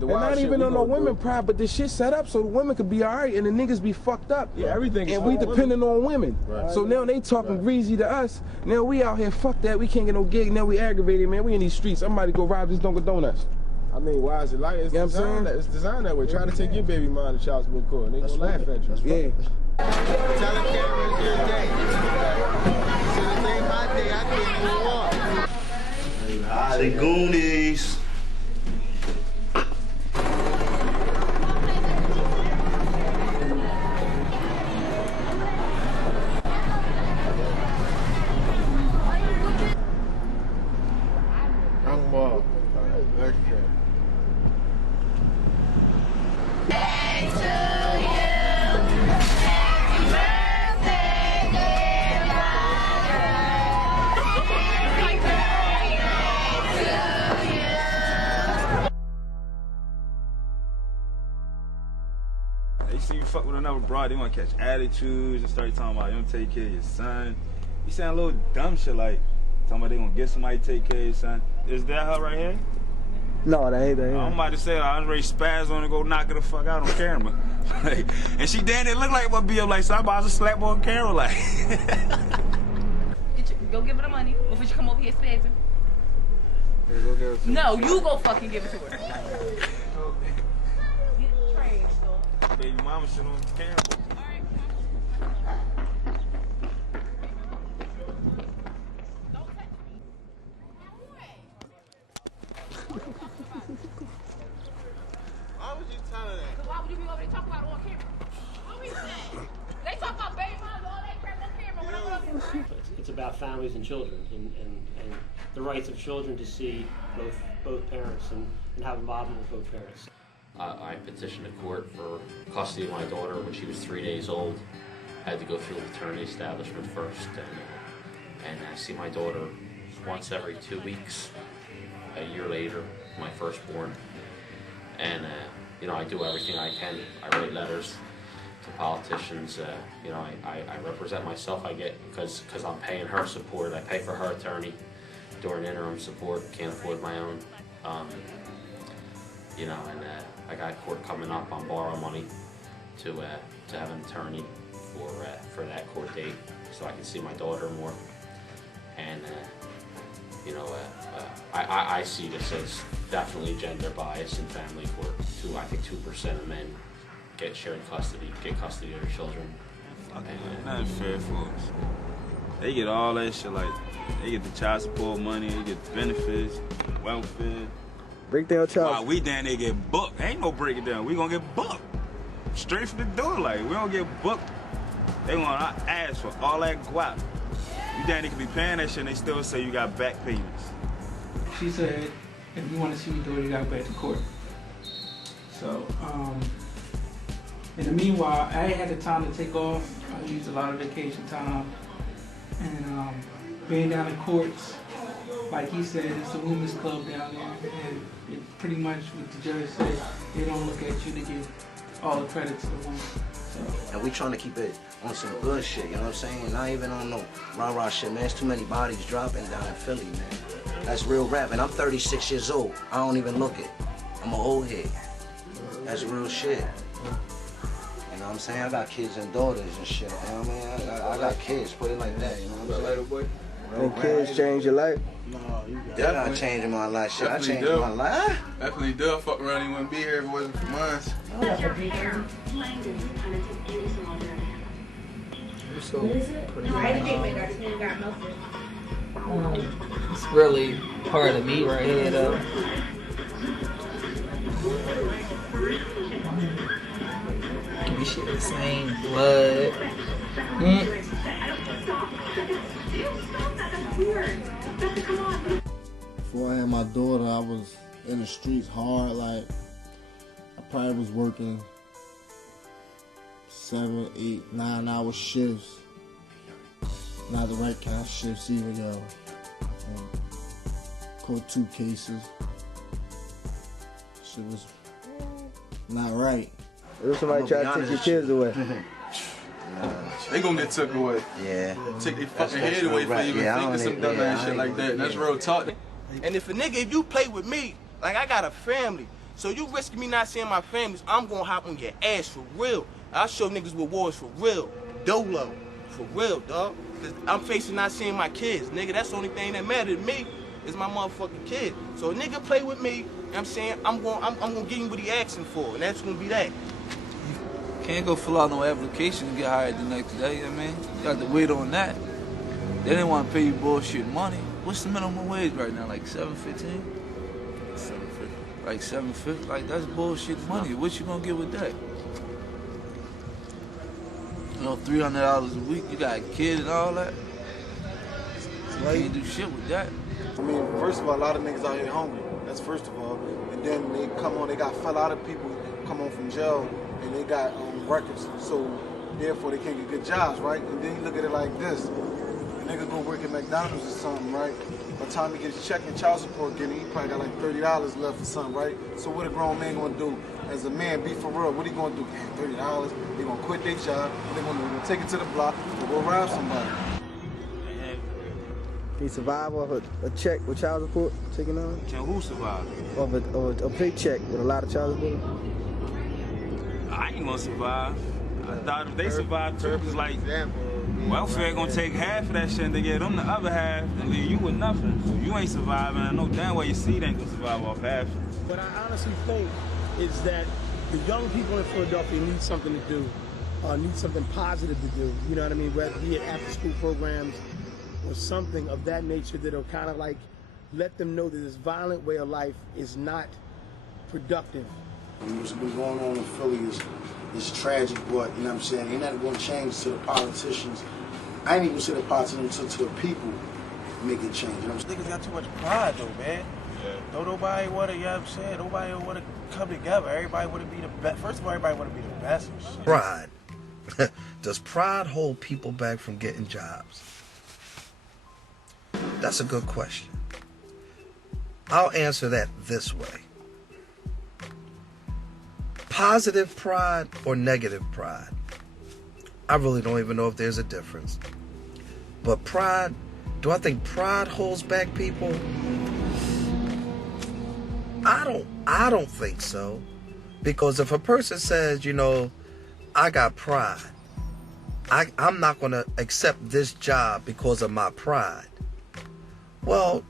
And not even on no women pride, but the shit set up so the women could be alright and the niggas be fucked up. Yeah, everything is and we depending on women. Right. So now they talking greasy to us. Now we out here, fuck that, we can't get no gig. Now we aggravated, man. We in these streets. Somebody go rob this Dunkin' Donuts. I mean, why is it like it's, you know designed that, it's designed that way? Try to take your baby mom to child support court and they gonna laugh at you. Yeah. Tell the camera it's your day. So this ain't my day, I can't even walk. Say Goonies. Young Bob. Next track. They see you fuck with another broad, they want to catch attitudes and start talking about you don't take care of your son. You saying a little dumb shit like talking about they gonna get somebody to take care of your son. Is that her right here? No, that ain't that. I'm about to say I was ready to spaz on and go knock her the fuck out on camera. Like, and she damn it look like what be up like so I'm about to slap her on camera like. Go give her the money before she come over here spazzing. Here, go give her No, you go fucking give it to her. Baby mama shit on camera. Why would you tell her that? Because why would you be over there talking about it on camera? What we say? They talk about baby moms, all they grab on camera. It's about families and children and the rights of children to see both parents and have involvement with both parents. I petitioned the court for custody of my daughter when she was 3 days old. I had to go through the paternity establishment first, and I see my daughter once every 2 weeks. A year later, my firstborn, and you know I do everything I can. I write letters to politicians. You know I represent myself. I get because I'm paying her support. I pay for her attorney during interim support. Can't afford my own. You know, and I got court coming up on borrow money to have an attorney for that court date, so I can see my daughter more. And you know, I see this as definitely gender bias in family court. I think 2% of men get custody of their children. Nothing fair, folks. They get all that shit, like they get the child support money, they get the benefits, welfare. Break down child. Wow, we down there get booked. Ain't no break it down. We gonna get booked. Straight from the door, like we don't get booked. They want our ass for all that guap. You down there could be paying that shit and they still say you got back payments. She said, if you want to see your daughter, you gotta go back to court. So, in the meanwhile, I ain't had the time to take off. I used a lot of vacation time. And being down in courts, like he said, it's a women's club down there. And it pretty much what the judge said, they don't look at you to give all the credit to the woman. And we trying to keep it on some good shit, you know what I'm saying? Not even on no rah-rah shit, man. There's too many bodies dropping down in Philly, man. That's real rap, and I'm 36 years old. I don't even look it. I'm an old head. That's real shit. You know what I'm saying? I got kids and daughters and shit, you know what I mean? I got kids, put it like that, you know what I'm saying? Think kids change your life? No, they're not changing my life. Shit, I changed my life. Definitely do. Fuck around, he wouldn't be here if it wasn't for mine. It's really part of me right here, though. We share the same blood. Before I had my daughter, I was in the streets hard. Like, I probably was working 7, 8, 9 hour shifts. Not the right kind of shifts either, though. Caught 2 cases. Shit was not right. If somebody try to take your kids away. They gonna get took away. Yeah. Take their fucking head away for even thinking some dumb ass shit like that. That's real talk. And if a nigga, if you play with me, like I got a family, so you risking me not seeing my families, I'm gonna hop on your ass for real. I'll show niggas what war is for real. Dolo. For real, dog. Cause I'm facing not seeing my kids, nigga. That's the only thing that matters to me is my motherfucking kid. So a nigga play with me, you know what I'm saying? I'm gonna give him what he asking for, and that's gonna be that. Can't go fill out no application to get hired the next day, you know what I mean? You got to wait on that. They didn't want to pay you bullshit money. What's the minimum wage right now? Like $7.15? $7.50. Like $7.50? Like, that's bullshit money. What you gonna get with that? You know, $300 a week, you got a kid and all that. You can't do shit with that. I mean, first of all, a lot of niggas out here hungry. That's first of all. And then they come on, they got a lot of people come on from jail and they got records. So therefore they can't get good jobs, right? And then you look at it like this. A nigga go work at McDonald's or something, right? By the time he gets his check and child support getting, he probably got like $30 left for something, right? So what a grown man gonna do? As a man, be for real, what he gonna do? $30, they gonna quit their job, they gonna take it to the block, and go rob somebody. He survive off a check with child support taken on? Can who survive? Off a paycheck with a lot of child support? I ain't gonna survive. I thought if they survive too, it's like welfare gonna take half of that shit and they get them the other half and leave you with nothing. So you ain't surviving. I know damn well your seed ain't gonna survive off half. What I honestly think is that the young people in Philadelphia need something to do, need something positive to do. You know what I mean? Whether be it after school programs or something of that nature that'll kind of like let them know that this violent way of life is not productive. What's been going on in Philly is tragic, but you know what I'm saying, ain't nothing going to change to the politicians. I ain't even say the politicians to the people make it change. You know what I'm saying? Niggas got too much pride though, man. Yeah. Don't nobody wanna, you know what I'm saying? Nobody wanna come together. Everybody wanna be the best. First of all, everybody wanna be the best and shit. Pride. Does pride hold people back from getting jobs? That's a good question. I'll answer that this way. Positive pride or negative pride? I really don't even know if there's a difference. But pride, do I think pride holds back people? I don't think so. Because if a person says, you know, I got pride, I'm not going to accept this job because of my pride. Well,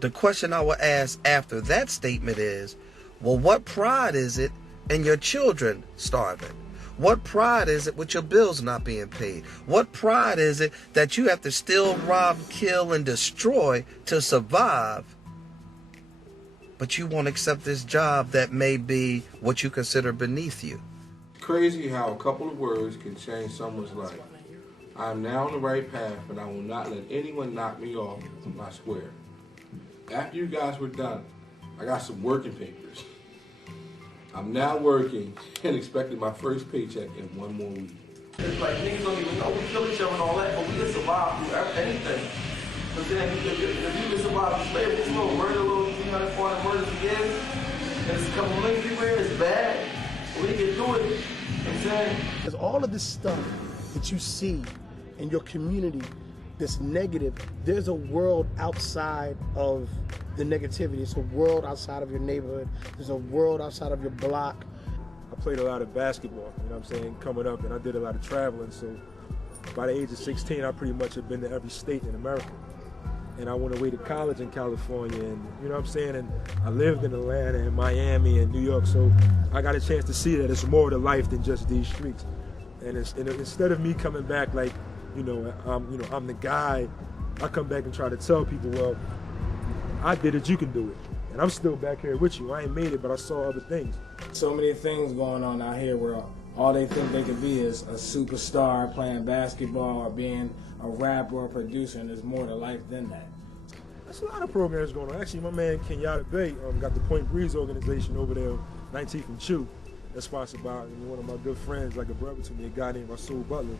the question I would ask after that statement is, well, what pride is it in your children starving? What pride is it with your bills not being paid? What pride is it that you have to still rob, kill, and destroy to survive, but you won't accept this job that may be what you consider beneath you? Crazy how a couple of words can change someone's life. I am now on the right path, and I will not let anyone knock me off my square. After you guys were done, I got some working papers. I'm now working and expecting my first paycheck in 1 more week. It's like niggas don't even know we kill each other and all that, but we can survive through anything. But then if you can survive through slavery, it's a little murder, a little 300, 400 murders a year, and it's a couple million people here, it's bad. But we can do it in I'm saying? Because all of this stuff that you see in your community that's negative, there's a world outside of the negativity. It's a world outside of your neighborhood. There's a world outside of your block. I played a lot of basketball, you know what I'm saying, coming up, and I did a lot of traveling. So by the age of 16, I pretty much had been to every state in America. And I went away to college in California, and you know what I'm saying, and I lived in Atlanta and Miami and New York, so I got a chance to see that it's more to life than just these streets. And instead of me coming back like, I'm the guy, I come back and try to tell people, well, I did it, you can do it. And I'm still back here with you. I ain't made it, but I saw other things. So many things going on out here where all they think they could be is a superstar playing basketball or being a rapper or a producer, and there's more to life than that. There's a lot of programs going on. Actually, my man Kenyatta Bay got the Point Breeze organization over there, 19th and Chew. That's sponsored by one of my good friends, like a brother to me, a guy named Rasul Butler,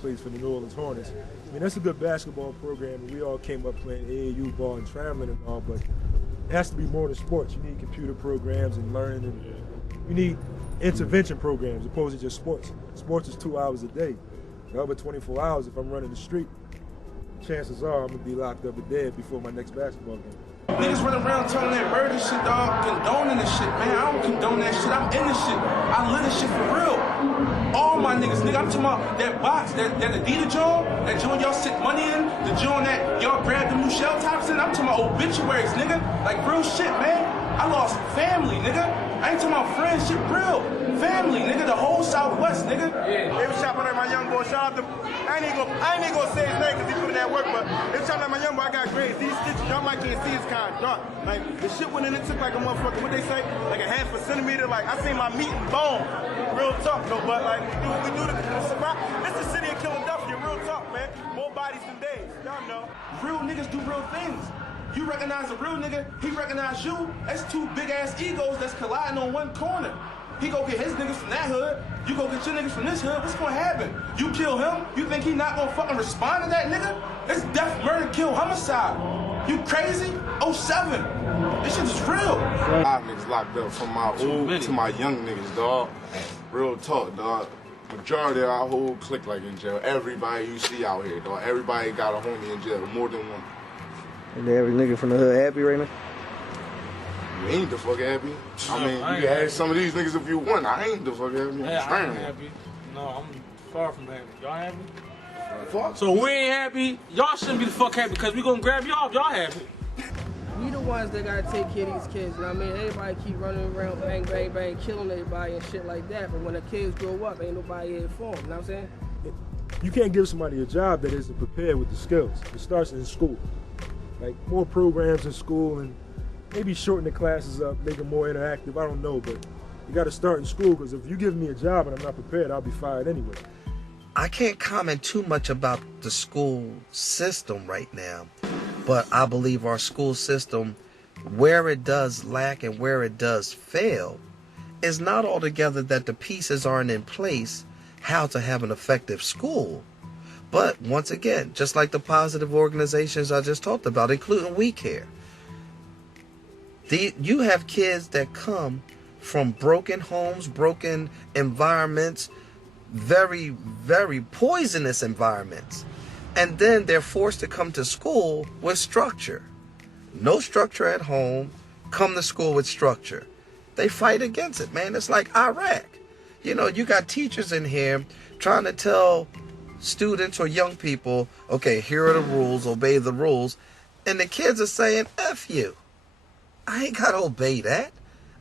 plays for the New Orleans Hornets. I mean, that's a good basketball program, and we all came up playing AAU ball and traveling and all, but it has to be more than sports. You need computer programs and learning, and you need intervention programs opposed to just sports. Sports is 2 hours a day. The other 24 hours, if I'm running the street, chances are I'm gonna be locked up or dead before my next basketball game. Niggas running around telling that murder shit, dog, condoning this shit, man. I don't condone that shit. I'm in this shit. I live this shit for real. All my niggas, nigga, I'm talking about that box, that Adidas joint, that joint y'all sit money in, the joint that y'all grab the new shell tops in. I'm talking about obituaries, nigga. Like real shit, man. I lost family, nigga. I ain't talking about friends, shit, real. Family, nigga, the whole Southwest, nigga. Yeah. They was shopping at my young boy. Shout out to, I ain't even gonna say his name because he put in that work, but they was shopping at my young boy. I got grades. These stitches, y'all might can't see, it's kind of dark. Like, the shit went in, it took like a motherfucker, what they say? Like a half a centimeter. Like, I seen my meat and bone. Real talk, though, but like, we do what we do to survive. This is the city of Philadelphia, real talk, man. More bodies than days, y'all know. Real niggas do real things. You recognize a real nigga, he recognize you. That's two big ass egos that's colliding on one corner. He go get his niggas from that hood, you go get your niggas from this hood, what's gonna happen? You kill him, you think he not gonna fucking respond to that nigga? It's death, murder, kill, homicide. You crazy? 07. This shit is real. 5 niggas locked up from my old to my young niggas, dog. Real talk, dog. Majority of our whole clique like in jail. Everybody you see out here, dog. Everybody got a homie in jail, more than one. And every nigga from the hood happy right now? You ain't the fuck happy. I mean, you can ask some of these niggas if you want. I ain't the fuck happy. Yeah, I ain't happy. No, I'm far from happy. Y'all happy? Fuck. So we ain't happy. Y'all shouldn't be the fuck happy because we gonna grab y'all if y'all happy. We the ones that gotta take care of these kids, you know what I mean? Everybody keep running around, bang, bang, bang, killing everybody and shit like that. But when the kids grow up, ain't nobody here for them, you know what I'm saying? You can't give somebody a job that isn't prepared with the skills. It starts in school. Like more programs in school and maybe shorten the classes up, make them more interactive. I don't know, but you got to start in school because if you give me a job and I'm not prepared, I'll be fired anyway. I can't comment too much about the school system right now, but I believe our school system, where it does lack and where it does fail, is not altogether that the pieces aren't in place how to have an effective school. But once again, just like the positive organizations I just talked about, including We Care, you have kids that come from broken homes, broken environments, very, very poisonous environments. And then they're forced to come to school with structure. No structure at home, come to school with structure. They fight against it, man. It's like Iraq. You know, you got teachers in here trying to tell students or young people, okay, here are the rules, obey the rules. And the kids are saying, F you. I ain't got to obey that.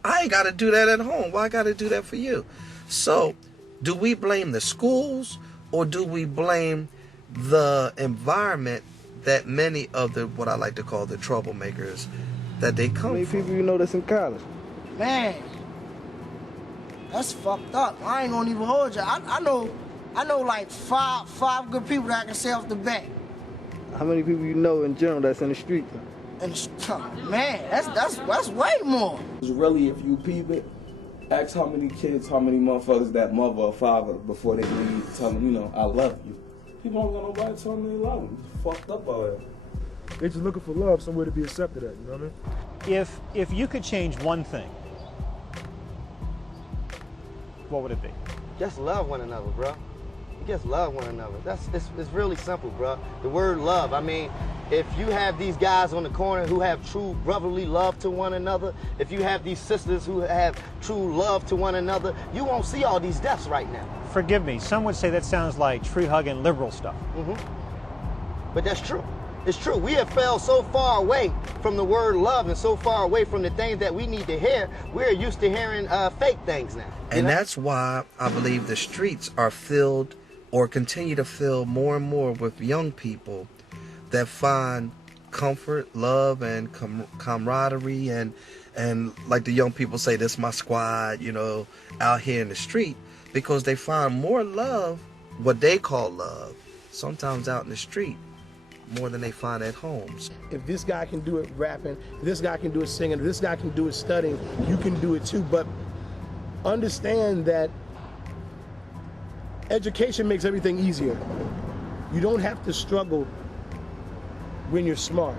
I ain't got to do that at home. Why I got to do that for you? So, do we blame the schools or do we blame the environment that many of the, what I like to call the troublemakers, that they come from? How many people you know that's in college? Man, that's fucked up. I ain't gonna even hold you. I know like five good people that I can say off the bat. How many people you know in general that's in the street? Man, that's way more. Really, if you peep it, ask how many kids, how many motherfuckers that mother or father before they leave tell them, you know, I love you. People don't got nobody tell them they love them. It's fucked up out there. They're just looking for love, somewhere to be accepted at, you know what I mean? If you could change one thing, what would it be? Just love one another, bro. You just love one another. It's really simple, bro. The word love. I mean, if you have these guys on the corner who have true brotherly love to one another, if you have these sisters who have true love to one another, you won't see all these deaths right now. Forgive me, some would say that sounds like tree-hugging liberal stuff. But that's true. It's true. We have fell so far away from the word love and so far away from the things that we need to hear, we're used to hearing fake things now. And that's why I believe the streets are filled or continue to fill more and more with young people that find comfort, love, and camaraderie, and like the young people say, this is my squad, you know, out here in the street, because they find more love, what they call love, sometimes out in the street, more than they find at homes. If this guy can do it rapping, if this guy can do it singing, if this guy can do it studying, you can do it too. But understand that education makes everything easier. You don't have to struggle when you're smart.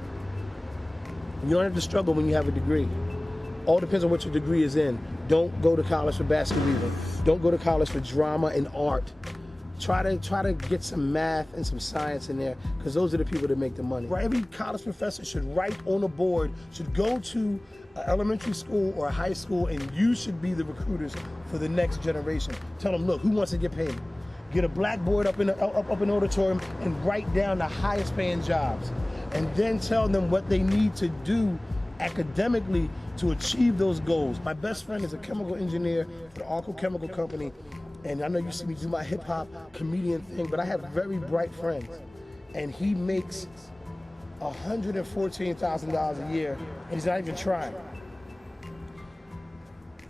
You don't have to struggle when you have a degree. All depends on what your degree is in. Don't go to college for basketball. Don't go to college for drama and art. Try to get some math and some science in there, because those are the people that make the money. Every college professor should write on a board, should go to an elementary school or a high school, and you should be the recruiters for the next generation. Tell them, look, who wants to get paid? Get a blackboard up in the auditorium and write down the highest paying jobs. And then tell them what they need to do academically to achieve those goals. My best friend is a chemical engineer for the Arco Chemical Company. And I know you see me do my hip hop comedian thing, but I have very bright friends. And he makes $114,000 a year, and he's not even trying.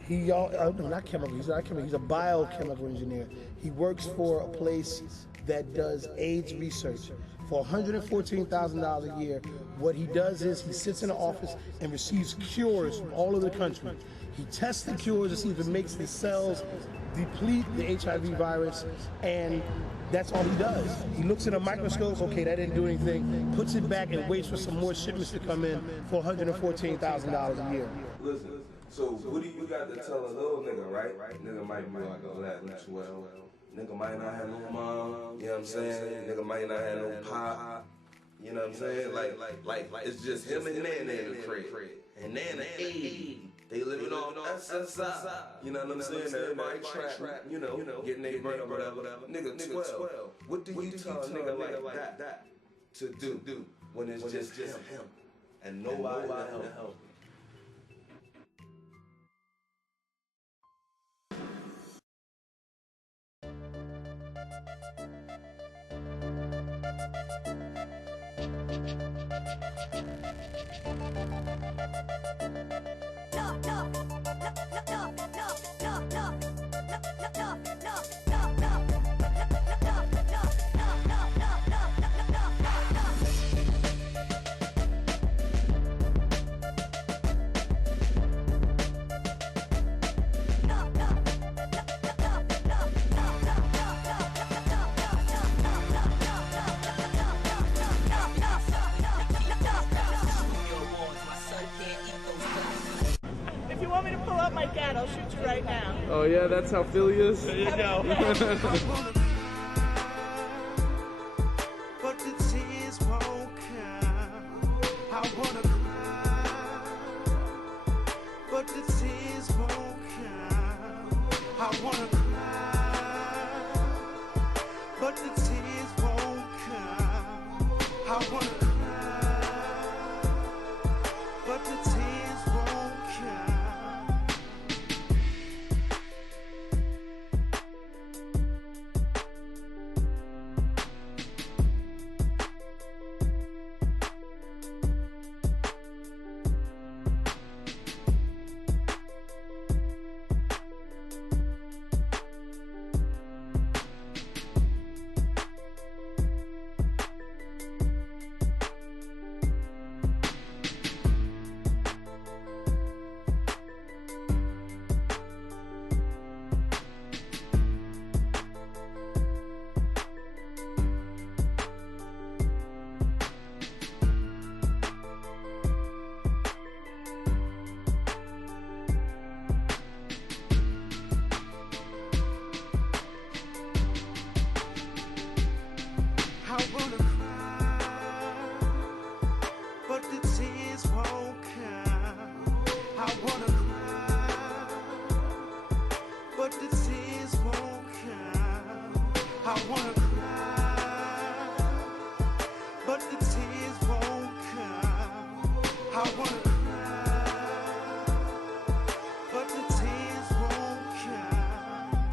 He's a biochemical engineer. He works for a place that does AIDS research. For $114,000 a year, what he does is he sits in an office and receives cures from all over the country. He tests the cures to see if it makes the cells deplete the HIV virus, and that's all he does. He looks in a microscope, okay, that didn't do anything, puts it back and waits for some more shipments to come in for $114,000 a year. Listen, so what do you got to tell a little nigga, right? Nigga might be like 11, 12. Nigga might not have no mom, you know what I'm saying? Nigga might not have no pop, you know what I'm saying? Like it's just him and Nana in the crib. And Nana 80. They living on SSI, you know what I'm saying? Everybody trap, you know, getting their bread or whatever. Nigga 12. What do you tell a nigga like that to do when it's just him and nobody to help? If you want me to pull up my gat, I'll shoot you right now. Oh yeah, that's how Philly is? There you go. But the tears won't come. I wanna cry, but the tears won't come. I wanna cry, but the tears won't come. I wanna cry, but the tears won't come. but the tears won't come. I wanna cry, but the tears won't come. I wanna cry, but the tears won't come.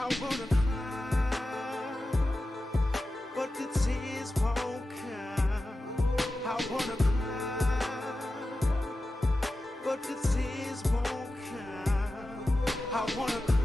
I wanna cry, but the tears won't come. I wanna cry, but the tears won't come. I wanna cry.